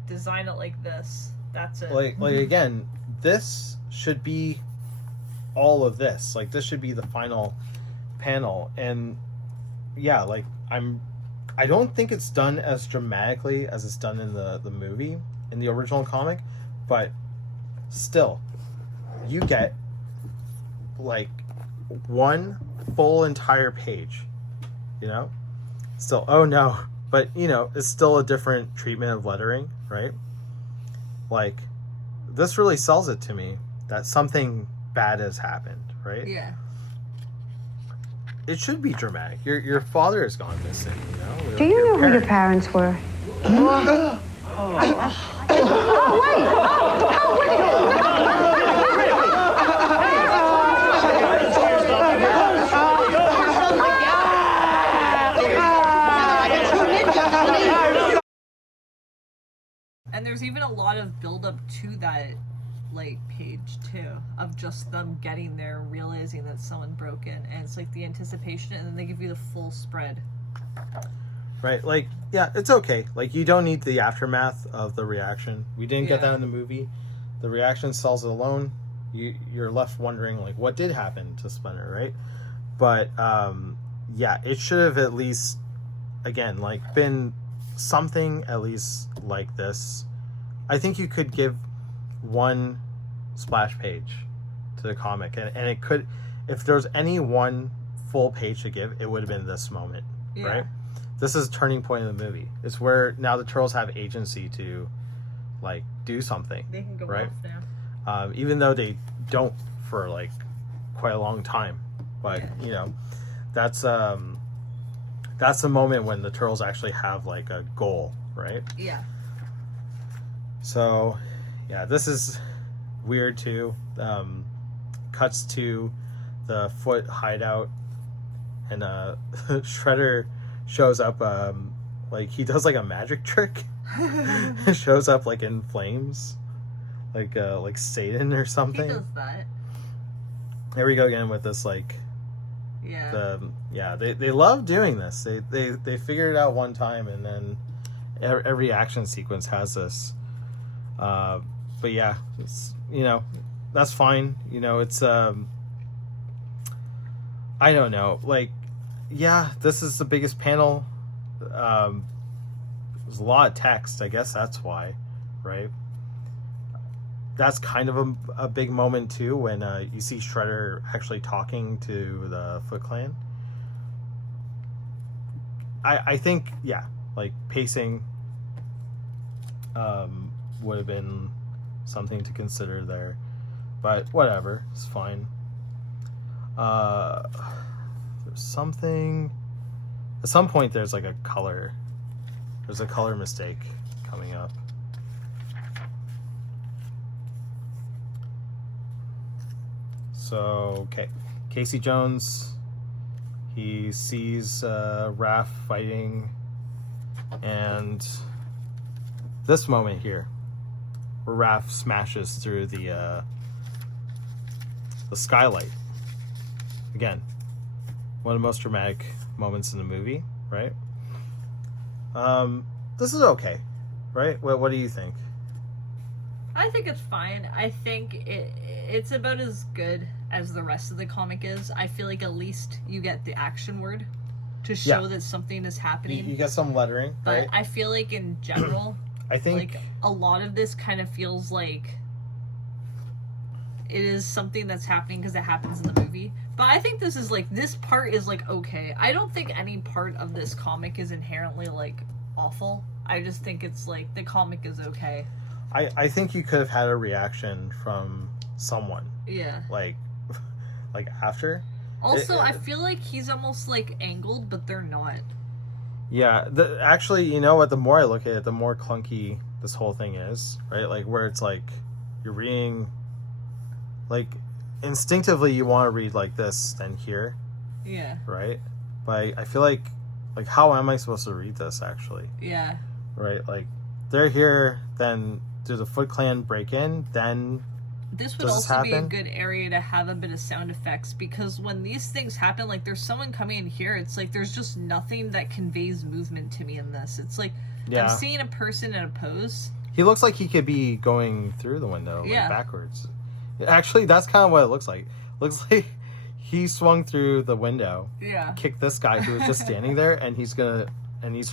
design it like this. That's it. Like again, this should be all of this. Like, this should be the final panel. And yeah, like I don't think it's done as dramatically as it's done in the movie, in the original comic, but still, you get like one full entire page, you know? Still, oh no, but you know, it's still a different treatment of lettering, right? Like, this really sells it to me that something bad has happened, right? Yeah. It should be dramatic. Your father has gone missing, you know? Do you know who your parents were? Oh, wait! Oh, wait! And there's even a lot of build up to that, like, page too, of just them getting there, realizing that someone broke in, and it's like the anticipation, and then they give you the full spread. Right, like, yeah, it's okay. Like, you don't need the aftermath of the reaction. We didn't get that in the movie. The reaction sells it alone. You're left wondering, like, what did happen to Splinter, right? But yeah, it should have at least, again, like, been something at least like this. I think you could give one splash page to the comic, and it could, if there's any one full page to give, it would have been this moment, right? This is a turning point in the movie. It's where now the Turtles have agency to, like, do something. They can go right off now. Even though they don't for like quite a long time, but you know, that's the moment when the Turtles actually have like a goal, right? Yeah. So yeah, this is weird too. Cuts to the Foot hideout, and Shredder shows up, like he does like a magic trick. Shows up like in flames, like Satan or something. He does that. There we go again with this, like, they love doing this. They figured it out one time, and then every action sequence has this. But yeah, it's, you know, that's fine. You know, it's I don't know, like, yeah, this is the biggest panel. There's a lot of text. I guess that's why, right? That's kind of a big moment too, when you see Shredder actually talking to the Foot Clan. I think, yeah, like pacing would have been something to consider there, but whatever, it's fine. There's something at some point. There's like a color. There's a color mistake coming up. So, okay. Casey Jones, he sees Raph fighting, and this moment here, where Raph smashes through the skylight. Again, one of the most dramatic moments in the movie, right? This is okay, right? What do you think? I think it's fine. I think it's about as good as the rest of the comic is. I feel like at least you get the action word to show that something is happening. You get some lettering, but right? I feel like in general, I think like a lot of this kind of feels like it is something that's happening because it happens in the movie. But I think this is like, this part is like okay. I don't think any part of this comic is inherently like awful. I just think it's like the comic is okay. I think you could have had a reaction from someone. Yeah. Like after. Also, I feel like he's almost like angled, but they're not. Yeah. Actually, you know what? The more I look at it, the more clunky this whole thing is, right? Like where it's like you're reading, like instinctively you want to read like this than here. Yeah. Right. But I feel like how am I supposed to read this actually? Yeah. Right. Like they're here, then do the Foot Clan break in? Then this would also be a good area to have a bit of sound effects, because when these things happen, like there's someone coming in here, it's like there's just nothing that conveys movement to me in this. It's like I'm seeing a person in a pose. He looks like he could be going through the window, like backwards. Actually, that's kind of what it looks like. Looks like he swung through the window, kicked this guy who was just standing there, and he's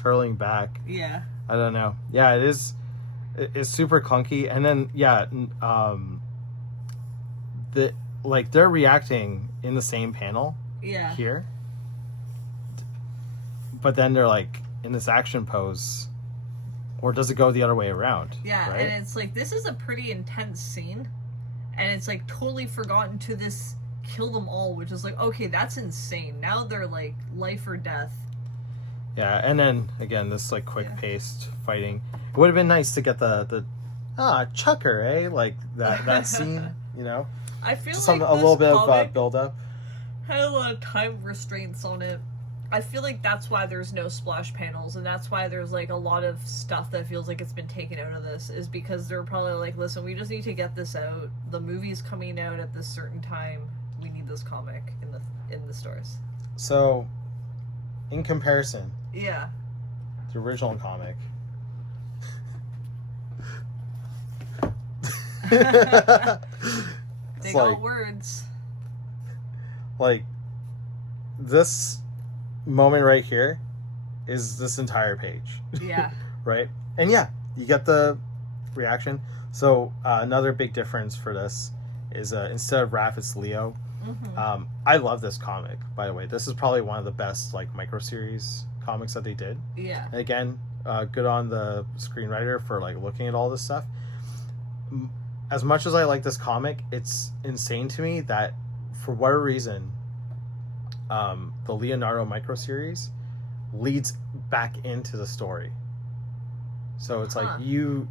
hurling back. Yeah. I don't know. Yeah, it's super clunky, and then they're reacting in the same panel. Yeah. Here. But then they're like in this action pose, or does it go the other way around? Yeah, right? And it's like this is a pretty intense scene, and it's like totally forgotten to this kill them all, which is like, okay, that's insane. Now they're like life or death. Yeah, and then again this like quick paced fighting. It would have been nice to get the chucker, eh? Like that scene, you know. I feel just like a little bit of build up. Had a lot of time restraints on it. I feel like that's why there's no splash panels, and that's why there's like a lot of stuff that feels like it's been taken out of this, is because they're probably like, listen, we just need to get this out. The movie's coming out at this certain time. We need this comic in the stores. So, in comparison, the original comic. They got words. Like this moment right here is this entire page. Yeah. Right? And you get the reaction. So another big difference for this is instead of Raph, it's Leo. Mm-hmm. I love this comic, by the way. This is probably one of the best like micro series comics that they did. Yeah. And again, good on the screenwriter for like looking at all this stuff. As much as I like this comic, it's insane to me that for whatever reason, the Leonardo micro series leads back into the story. So it's like you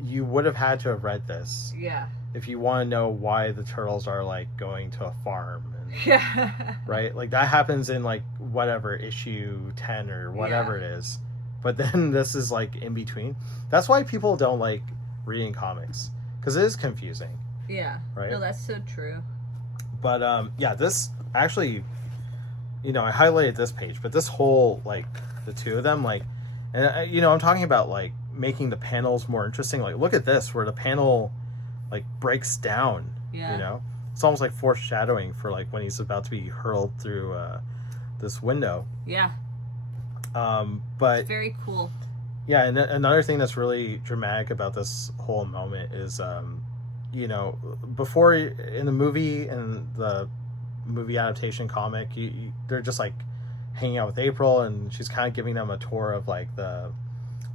would have had to have read this. Yeah. If you want to know why the turtles are like going to a farm. And, right? Like that happens in like whatever issue 10 or whatever it is. But then this is like in between. That's why people don't like reading comics, because it is confusing. Yeah. Right? No, that's so true. But this actually, I highlighted this page, but this whole like the two of them, like, and I'm talking about like making the panels more interesting. Like look at this, where the panel like breaks down. Yeah. It's almost like foreshadowing for like when he's about to be hurled through this window. Yeah. But it's very cool. Yeah, and another thing that's really dramatic about this whole moment is, before in the movie and the movie adaptation comic, they're just like hanging out with April, and she's kind of giving them a tour of like the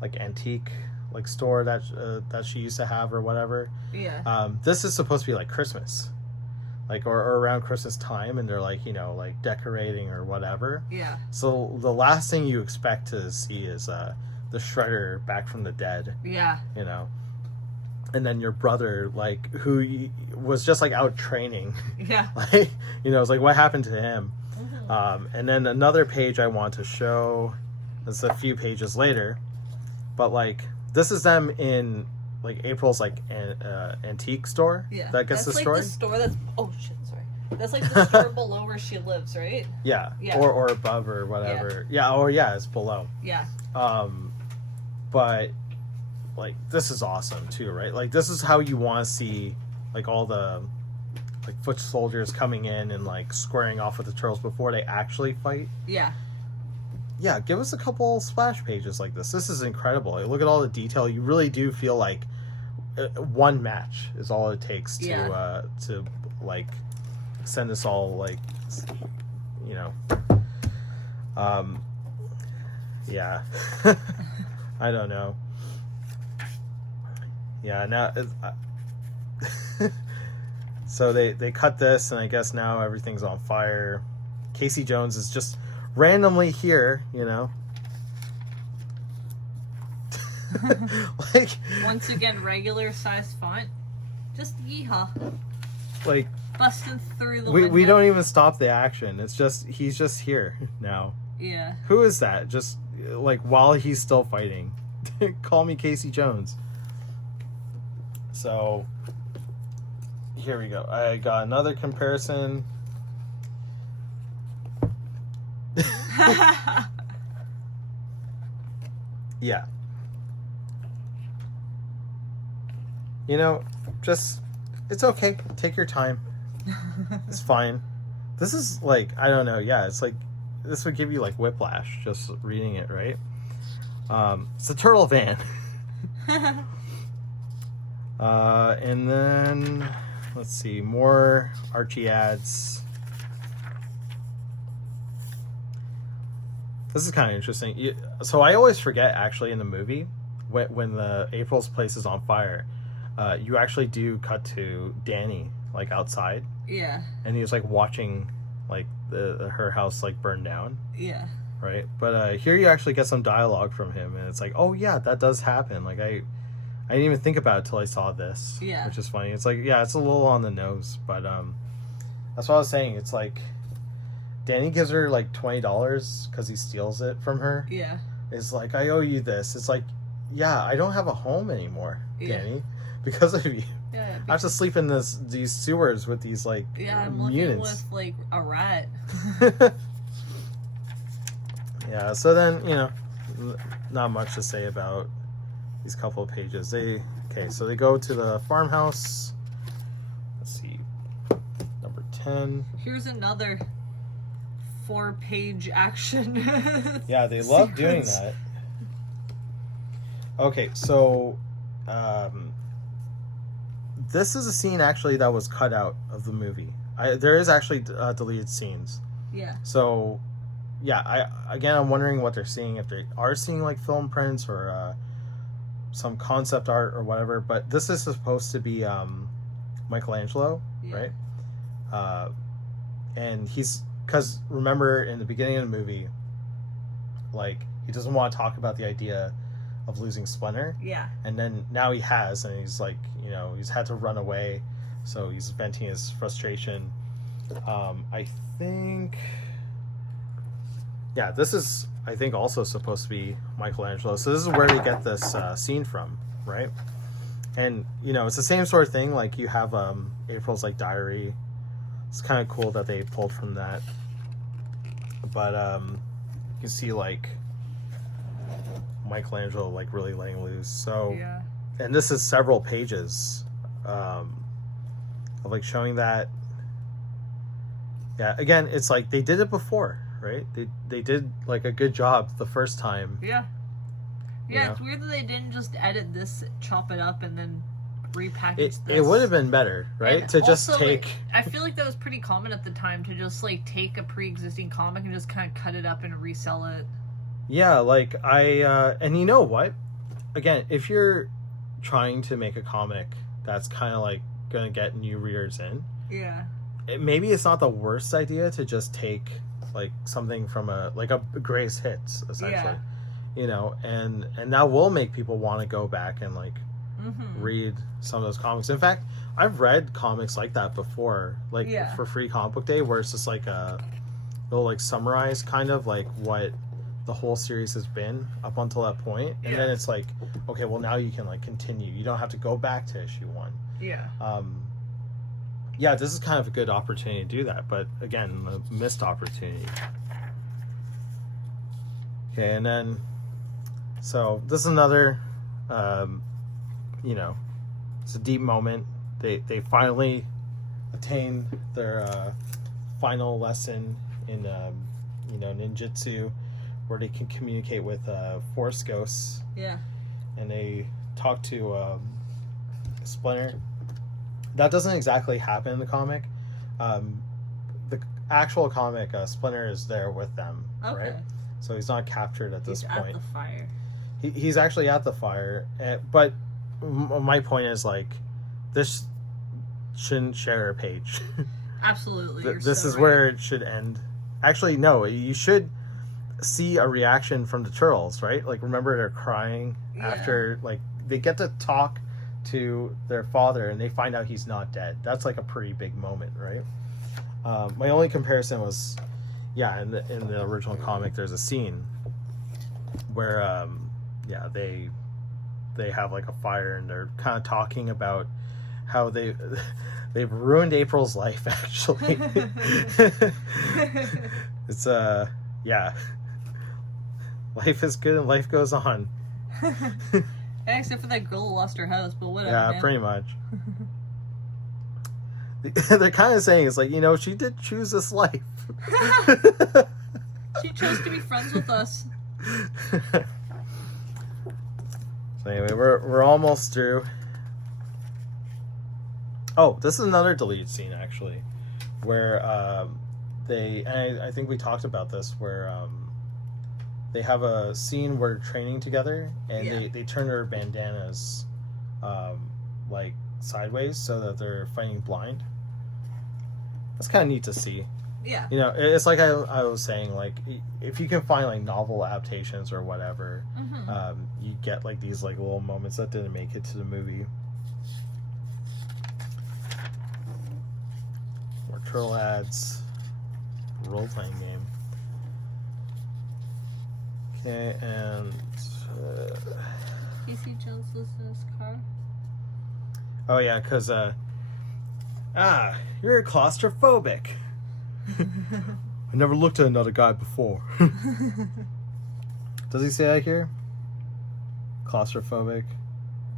like antique like store that she used to have or whatever. Yeah. This is supposed to be like Christmas, like or around Christmas time, and they're like like decorating or whatever. Yeah. So the last thing you expect to see is the Shredder back from the dead. Yeah. And then your brother, like, who was just like out training. Yeah. Like, it's like, what happened to him? Mm-hmm. And then another page I want to show, it's a few pages later, but like this is them in like April's like antique store. Yeah. That gets that's the like story. The store that's that's like the store below where she lives, right? Yeah. Yeah. Or above or whatever. Yeah. It's below. Yeah. But like this is awesome too, right? Like this is how you want to see like all the like foot soldiers coming in and like squaring off with the turtles before they actually fight. Yeah. Yeah, give us a couple splash pages like this. This is incredible. Like, look at all the detail. You really do feel like one match is all it takes to like send us all like, you know, yeah. I don't know. Yeah, now so they cut this, and I guess now everything's on fire. Casey Jones is just randomly here, you know. Like, once again, regular size font. Just yeehaw. Like, busting through the window. We don't even stop the action. It's just, he's just here now. Yeah. Who is that? Just like while he's still fighting. Call me Casey Jones. So here we go. I got another comparison. Yeah. You know, just, it's okay. Take your time. It's fine. This is like, I don't know. Yeah, it's like, this would give you like whiplash just reading it, right? It's a turtle van. And then, let's see, more Archie ads. This is kind of interesting. So I always forget, actually, in the movie, when the April's place is on fire, you actually do cut to Danny, like, outside. Yeah. And he was, like, watching, like, her house, like, burn down. Yeah. Right? But here you actually get some dialogue from him, and it's like, oh, yeah, that does happen. Like, I didn't even think about it till I saw this. Yeah. Which is funny. It's like, yeah, it's a little on the nose, but that's what I was saying. It's like, Danny gives her like $20 because he steals it from her. Yeah. It's like, I owe you this. It's like, yeah, I don't have a home anymore, Danny, because of you. Yeah. I have to sleep in these sewers with these like I'm mutants. living with like a rat. Yeah. So then, you know, not much to say about these couple of pages. So they go to the farmhouse. Let's see, number 10. Here's another 4-page action. Yeah, they love doing that. Okay, so this is a scene actually that was cut out of the movie. There is actually deleted scenes. Yeah. So, yeah, I'm wondering what they're seeing, if they are seeing like film prints or some concept art or whatever. But this is supposed to be Michelangelo, right? And because remember in the beginning of the movie, like, he doesn't want to talk about the idea of losing Splinter. Yeah. And then now he has, and he's like, you know, he's had to run away, so he's venting his frustration. I think, yeah, this is, I think, also supposed to be Michelangelo. So this is where we get this scene from, right? And, you know, it's the same sort of thing. Like, you have April's like diary. It's kind of cool that they pulled from that. But you can see like Michelangelo like really laying loose. So, yeah. And this is several pages of like showing that. Yeah, again, it's like they did it before, right? They did like a good job the first time. Yeah. Yeah, know? It's weird that they didn't just edit this, chop it up, and then repackage this. It would have been better, right? And to also, just take. Like, I feel like that was pretty common at the time to just like take a pre-existing comic and just kind of cut it up and resell it. Yeah, like and you know what? Again, if you're trying to make a comic that's kind of like gonna get new readers in, yeah, maybe it's not the worst idea to just take like something from a greatest hits essentially, you know, and that will make people want to go back and like read some of those comics. In fact, I've read comics like that before, like for Free Comic Book Day, where it's just like they'll like summarize kind of like what the whole series has been up until that point, and then it's like, okay, well now you can like continue. You don't have to go back to issue 1. Yeah. Yeah, this is kind of a good opportunity to do that, but again, a missed opportunity. Okay, and then, so this is another, you know, it's a deep moment. They finally attain their final lesson in ninjutsu, where they can communicate with force ghosts. Yeah. And they talk to Splinter. That doesn't exactly happen in the comic. The actual comic, Splinter is there with them, right? So he's not captured at this point. He's at the fire. He's actually at the fire, but my point is, like, this shouldn't share a page. Absolutely. This is where it should end. Actually, no, you should see a reaction from the turtles, right? Like, remember, they're crying after, like, they get to talk to their father and they find out he's not dead. That's like a pretty big moment, right? My only comparison was, in the original comic, there's a scene where they have like a fire and they're kind of talking about how they've ruined April's life. Actually, it's life is good and life goes on. Except for that girl who lost her house, but whatever. Yeah, man. Pretty much. They're kind of saying it's like, she did choose this life. She chose to be friends with us. So anyway, we're almost through. Oh, this is another deleted scene, actually, where I think we talked about this, where they have a scene where they're training together, and they turn their bandanas like sideways so that they're fighting blind. That's kind of neat to see. Yeah. It's like I was saying, like, if you can find like novel adaptations or whatever, you get like these like little moments that didn't make it to the movie. More Turtle ads, role-playing game. Okay, and Casey Jones lives in his car. Oh yeah, because you're claustrophobic. I never looked at another guy before. Does he say that here? Claustrophobic?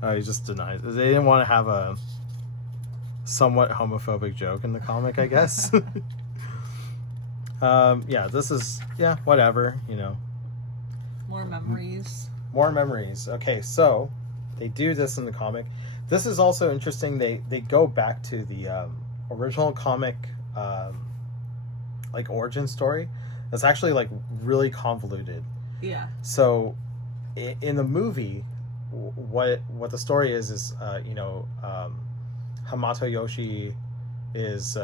Oh, he just denies it. They didn't want to have a somewhat homophobic joke in the comic, I guess. This is, whatever, More memories. More memories. Okay, so they do this in the comic. This is also interesting. They go back to the original comic like origin story. That's actually like really convoluted. Yeah. So in the movie, what the story is Hamato Yoshi is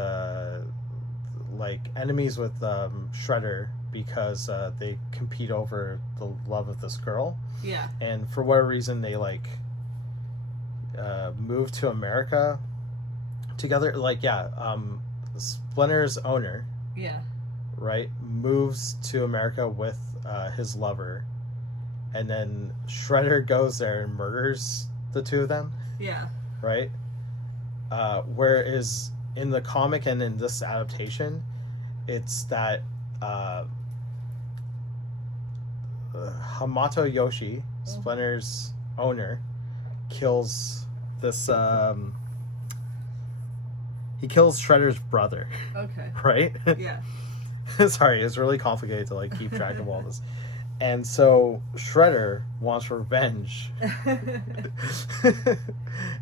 like enemies with Shredder because they compete over the love of this girl. Yeah. And for whatever reason, they like moved to America together. Like, Splinter's owner, right, moves to America with his lover, and then Shredder goes there and murders the two of them. Yeah. Right? Whereas in the comic and in this adaptation, it's that Hamato Yoshi, Splinter's owner, kills this he kills Shredder's brother. Okay. Right? Yeah. Sorry, it's really complicated to like keep track of all this. And so Shredder wants revenge.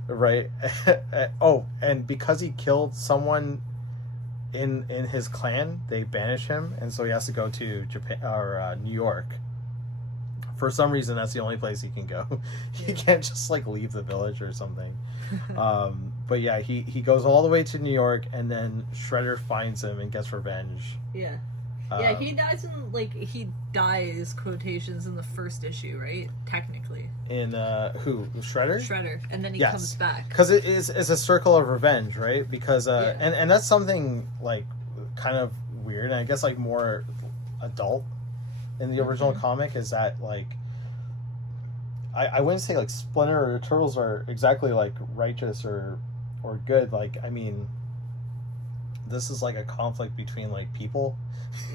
Right? Oh, and because he killed someone in his clan, they banish him, and so he has to go to Japan or New York. For some reason, that's the only place he can go. He can't just like leave the village or something. But yeah, he goes all the way to New York, and then Shredder finds him and gets revenge. Yeah. He dies quotations in the first issue, right? Technically. In who? Shredder? Shredder, and then he comes back. Because it's a circle of revenge, right? Because and that's something like kind of weird, and I guess like more adult in the original comic, is that like I wouldn't say like Splinter or the Turtles are exactly like righteous or good. Like, I mean, this is like a conflict between like people.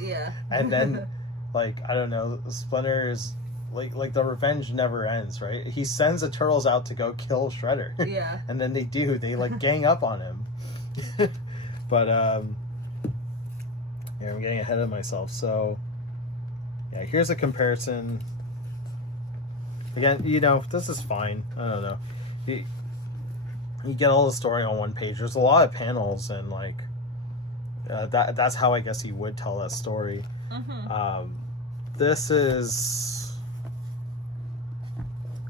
Yeah. And then like, I don't know, Splinter is like the revenge never ends, right? He sends the Turtles out to go kill Shredder. Yeah. And then they like gang up on him. But yeah, I'm getting ahead of myself. So yeah, here's a comparison. Again, you know, this is fine. I don't know. You get all the story on one page. There's a lot of panels, and like that's how I guess he would tell that story. This is,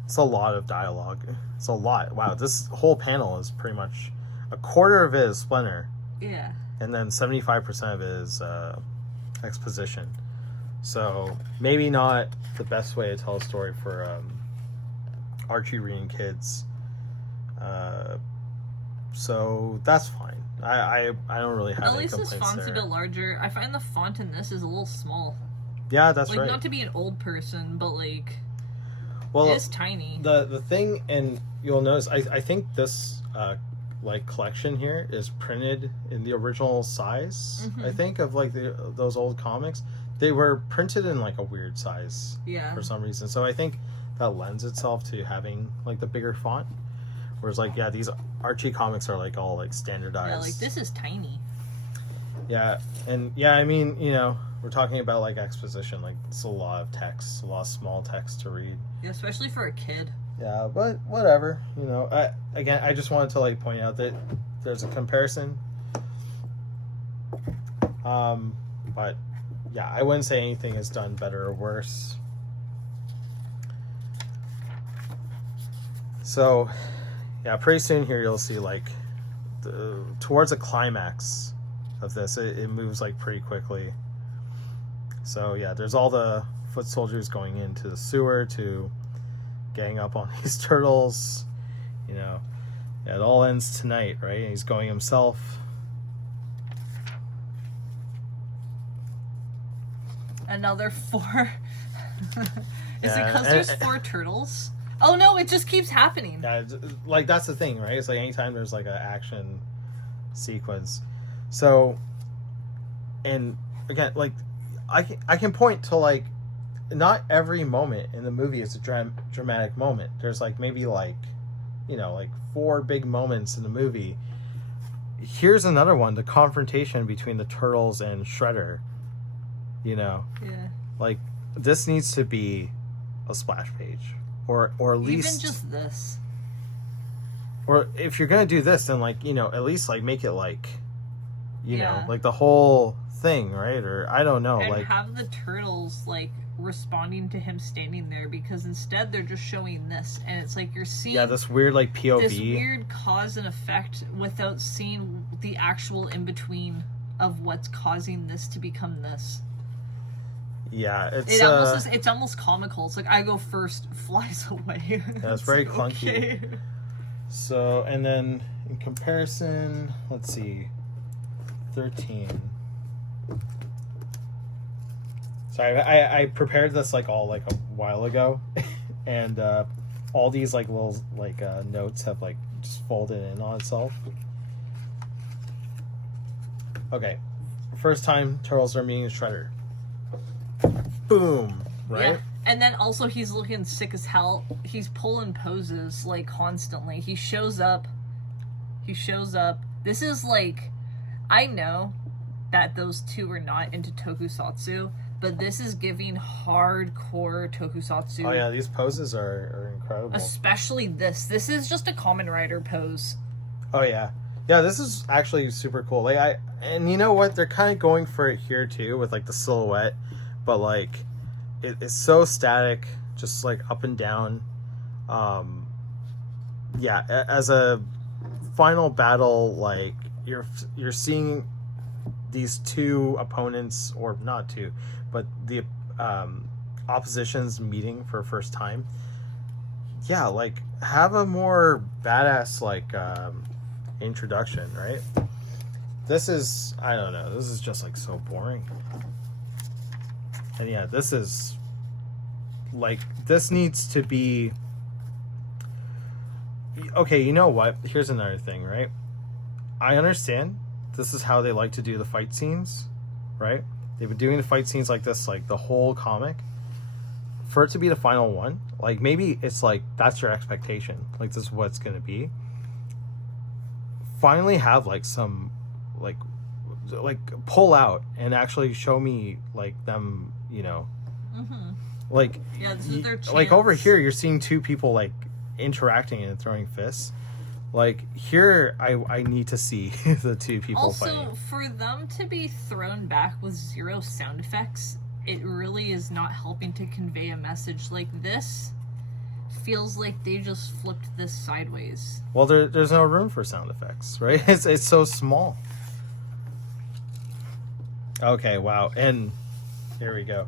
it's a lot of dialogue. It's a lot. Wow, this whole panel is pretty much a quarter of it is Splinter. Yeah. And then 75% of it is exposition. So maybe not the best way to tell a story for Archie reading kids. So that's fine. I don't really have at any least complaints this font's there. a bit larger. I find the font in this is a little small. Yeah, that's like, right. not to be an old person, but like, well, it is tiny. The thing, and you'll notice, I think this like collection here is printed in the original size. I think of like those old comics. They were printed in like a weird size. Yeah. For some reason. So I think that lends itself to having like the bigger font. Whereas like, yeah, these Archie comics are like all like standardized. Yeah, like this is tiny. Yeah, and yeah, I mean, you know, we're talking about like exposition, like it's a lot of text, a lot of small text to read. Yeah, especially for a kid. Yeah, but whatever, you know. I just wanted to like point out that there's a comparison. But yeah, I wouldn't say anything is done better or worse. So, yeah, pretty soon here you'll see like towards a climax of this, it moves like pretty quickly. So yeah, there's all the foot soldiers going into the sewer to gang up on these turtles. You know, yeah, it all ends tonight, right? And he's going himself. Another 4. Is it Yeah, because there's 4 turtles? Oh no, it just keeps happening. Yeah, like that's the thing, right? It's like anytime there's like an action sequence. So, and again, like I can point to like not every moment in the movie is a dramatic moment. There's like maybe like, you know, like 4 big moments in the movie. Here's another one: the confrontation between the turtles and Shredder. You know, Yeah. like this needs to be a splash page, or at least even just this. Or if you're gonna do this, then like, you know, at least like make it like, you Yeah. know, like the whole thing, right? Or I don't know, And like have the turtles like responding to him standing there, because instead they're just showing this, and it's like you're seeing this weird like POV. this weird cause and effect without seeing the actual in between of what's causing this to become this. Yeah, it's It's almost comical. It's like I go first, flies away. it's very like, clunky. okay. So, and then in comparison, let's see, 13. Sorry, I prepared this like all like a while ago, and all these like little like notes have like just folded in on itself. Okay, first time turtles are meeting Shredder. Boom, right? Yeah. And then also he's looking sick as hell. He's pulling poses like constantly. He shows up. This is like, I know that those two are not into tokusatsu, but this is giving hardcore tokusatsu. Oh yeah, these poses are incredible. Especially this. This is just a Kamen Rider pose. Oh yeah. Yeah, this is actually super cool. Like and you know what? They're kind of going for it here too with like the silhouette. But like it's so static, just like up and down. Yeah, as a final battle, like you're seeing these two opponents, or not two, but the oppositions meeting for the first time. Yeah, like have a more badass like introduction, right? This is, I don't know, this is just like so boring. And yeah, this is like, this needs to be okay. You know what, here's another thing, right? I understand this is how they like to do the fight scenes, right? They've been doing the fight scenes like this like the whole comic. For it to be the final one, like maybe it's like that's your expectation, like this is what it's gonna be. Finally have like some pull out and actually show me like them, like this is their chance. like over here you're seeing two people like interacting and throwing fists. Like here I need to see the two people fighting. Also, for them to be thrown back with 0 sound effects, it really is not helping to convey a message. Like, this feels like they just flipped this sideways. Well, there's no room for sound effects, right? It's so small. Okay, wow. And here we go.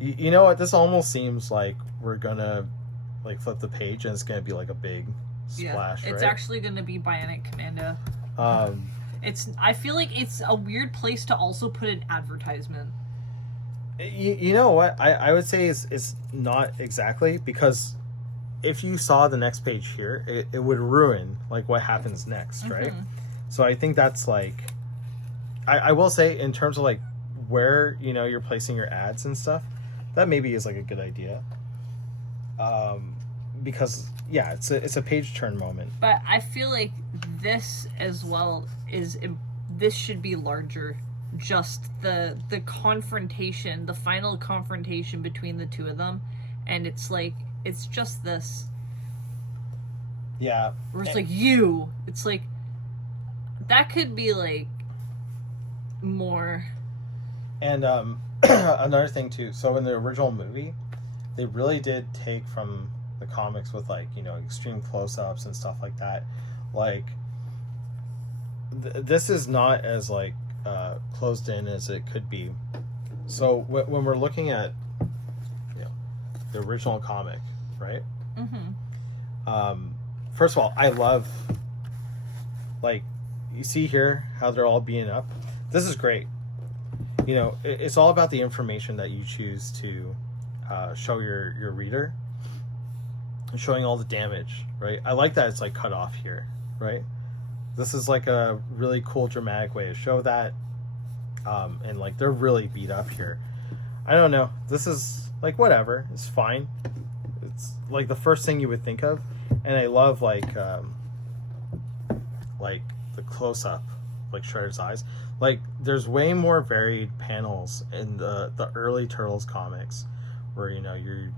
You know what? This almost seems like we're gonna like flip the page and it's gonna be like a big splash. It's right? actually gonna be Bionic Commando. I feel like it's a weird place to also put an advertisement. You know what? I would say it's not exactly, because if you saw the next page here, it would ruin like what happens next, right? So I think that's like, I will say in terms of like where you're placing your ads and stuff, that maybe is like a good idea. Because yeah, it's a page turn moment. But I feel like this as well this should be larger. Just the confrontation, the final confrontation between the two of them, and it's like it's just this. Yeah. Where it's like you. It's like that could be like more. And another thing too. So in the original movie, they really did take from the comics with like extreme close-ups and stuff like that. Like this is not as like closed in as it could be. So when we're looking at the original comic, right? First of all, I love like you see here how they're all being up. This is great. It's all about the information that you choose to show your reader, showing all the damage, right? I like that it's like cut off here, right? This is like a really cool dramatic way to show that. And like they're really beat up here. I don't know. This is like whatever. It's fine. It's like the first thing you would think of. And I love like the close up, like Shredder's eyes. Like there's way more varied panels in the early Turtles comics, where you're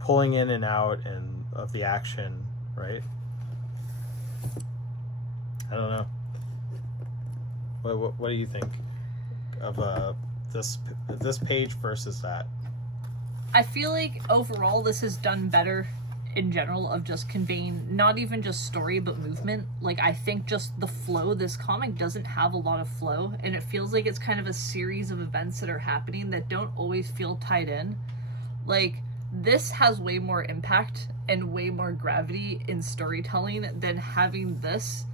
pulling in and out and of the action, right? I don't know. What do you think of this page versus that? I feel like overall this is done better in general of just conveying not even just story but movement. Like I think just the flow, this comic doesn't have a lot of flow, and it feels like it's kind of a series of events that are happening that don't always feel tied in. Like this has way more impact and way more gravity in storytelling than having this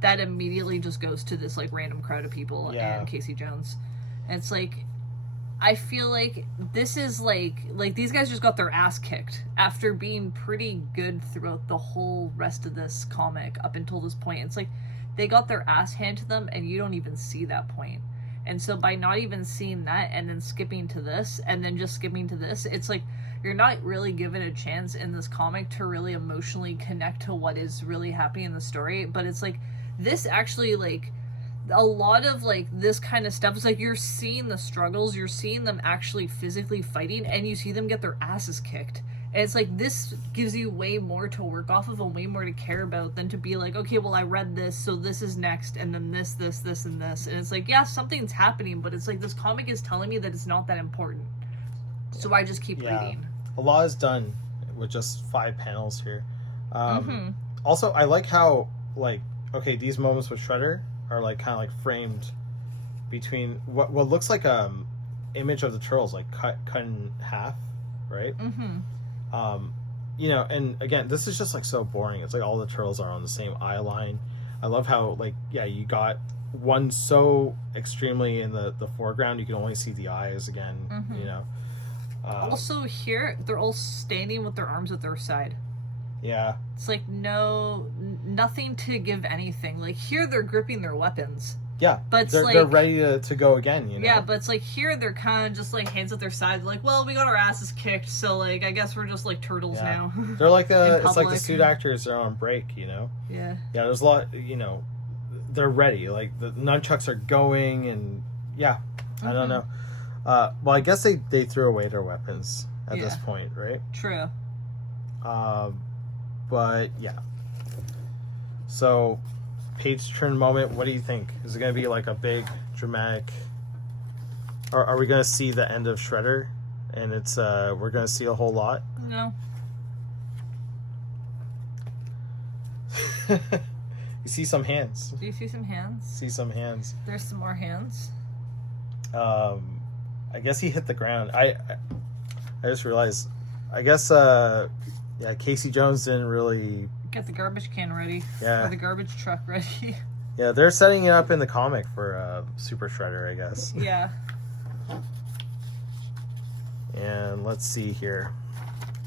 that immediately just goes to this like random crowd of people and Casey Jones. And it's like I feel like this is like these guys just got their ass kicked after being pretty good throughout the whole rest of this comic up until this point. It's like they got their ass handed to them and you don't even see that point. And so by not even seeing that and then skipping to this and then just skipping to this, it's like you're not really given a chance in this comic to really emotionally connect to what is really happening in the story. But it's like this actually like a lot of like this kind of stuff is like you're seeing the struggles, you're seeing them actually physically fighting, and you see them get their asses kicked. And it's like this gives you way more to work off of and way more to care about than to be like, okay, well I read this, so this is next, and then this and this. And it's like, yeah, something's happening, but it's like this comic is telling me that it's not that important, so I just keep reading. A lot is done with just 5 panels here. Also, I like how like okay, these moments with Shredder are like kind of like framed between what looks like image of the Turtles like cut in half, right? And again, this is just like so boring. It's like all the Turtles are on the same eye line. I love how like you got one so extremely in the foreground you can only see the eyes again. Also here they're all standing with their arms at their side. Yeah. It's like nothing to give anything. Like here they're gripping their weapons. Yeah, but they're ready to go again, you know? Yeah, but it's like here they're kind of just like hands at their side, like, well, we got our asses kicked, so like I guess we're just like turtles now. They're like it's like the suit actors are on break, you know? Yeah. Yeah, there's a lot, you know, they're ready. Like the nunchucks are going, and yeah, I don't know. Well, I guess they threw away their weapons at this point, right? True. But yeah. So, page turn moment. What do you think? Is it going to be like a big dramatic? Or are we going to see the end of Shredder? And it's we're going to see a whole lot. No. You see some hands. Do you see some hands? See some hands. There's some more hands. I guess he hit the ground. I just realized. I guess Casey Jones didn't really get the garbage can ready. Yeah. Or the garbage truck ready. Yeah, they're setting it up in the comic for Super Shredder, I guess. Yeah. And let's see here.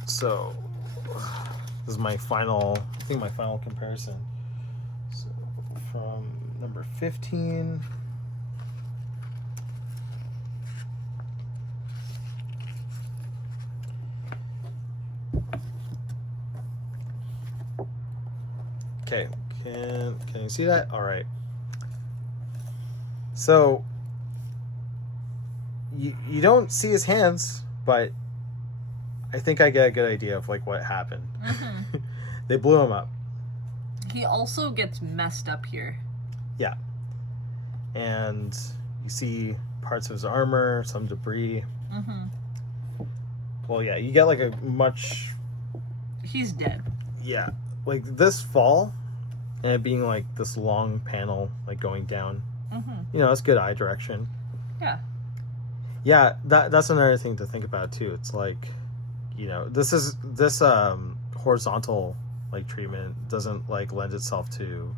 So this is my final, I think my final comparison. So from number 15. Okay, can you see that? All right. So you don't see his hands, but I think I get a good idea of like what happened. Mm-hmm. They blew him up. He also gets messed up here. Yeah. And you see parts of his armor, some debris. Mm-hmm. Well, yeah, you get like a much... He's dead. Yeah. Like this fall, and it being like this long panel, like going down. Mm-hmm. You know, it's good eye direction. Yeah. Yeah, that's another thing to think about too. It's like, you know, this horizontal like treatment doesn't like lend itself to.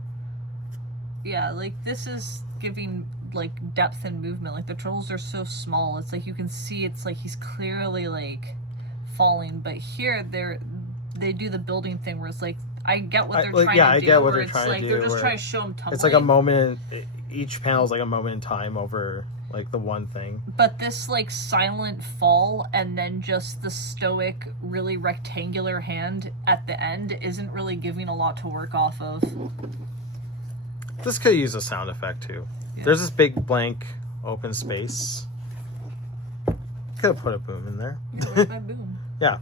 Yeah, like this is giving like depth and movement. Like the turtles are so small. It's like you can see it's like he's clearly like falling, but here they do the building thing where it's like I get what they're trying to do. Yeah, I get what they're trying to do. They're just trying to show him tumbling. It's like a moment. Each panel is like a moment in time over like the one thing. But this like silent fall and then just the stoic, really rectangular hand at the end isn't really giving a lot to work off of. This could use a sound effect too. Yeah. There's this big blank open space. Could have put a boom in there. Yeah, where's my boom? Yeah.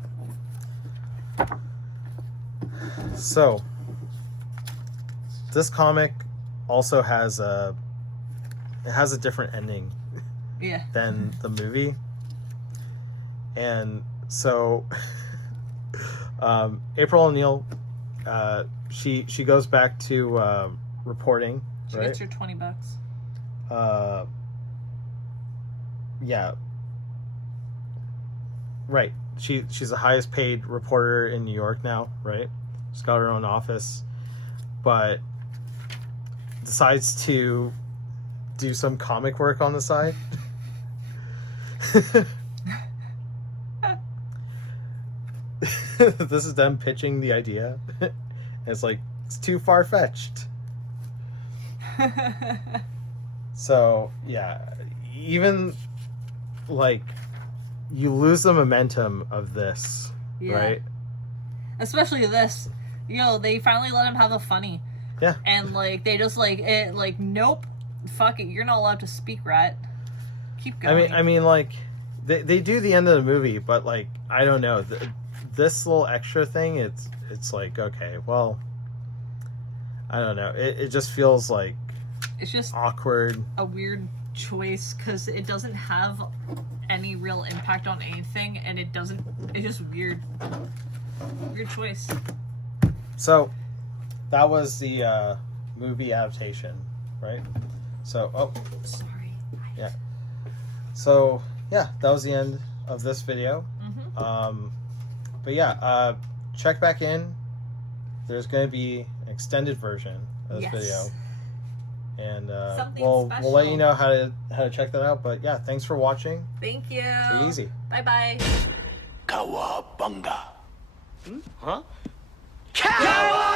So, this comic also has a different ending than the movie. And so April O'Neil, she goes back to reporting. She gets her $20. Yeah. Right. She's the highest paid reporter in New York now, right? She's got her own office, but decides to do some comic work on the side. This is them pitching the idea. And it's like, it's too far-fetched. So, yeah, even like you lose the momentum of this, right? Especially this. You know, they finally let him have a funny. Yeah. And like they just like it like nope, fuck it, you're not allowed to speak, rat. Keep going. I mean like they do the end of the movie, but like I don't know, this little extra thing, it's like okay, well, I don't know. It just feels like it's just awkward. A weird choice because it doesn't have any real impact on anything, and it's just weird. Weird choice. So, that was the movie adaptation, right? So, sorry. Yeah. So, yeah, that was the end of this video. Mm-hmm. But yeah, check back in. There's going to be an extended version of this video. And we'll let you know how to check that out. But yeah, thanks for watching. Thank you. Take it easy. Bye-bye. Cowabunga. Huh? Cowabunga!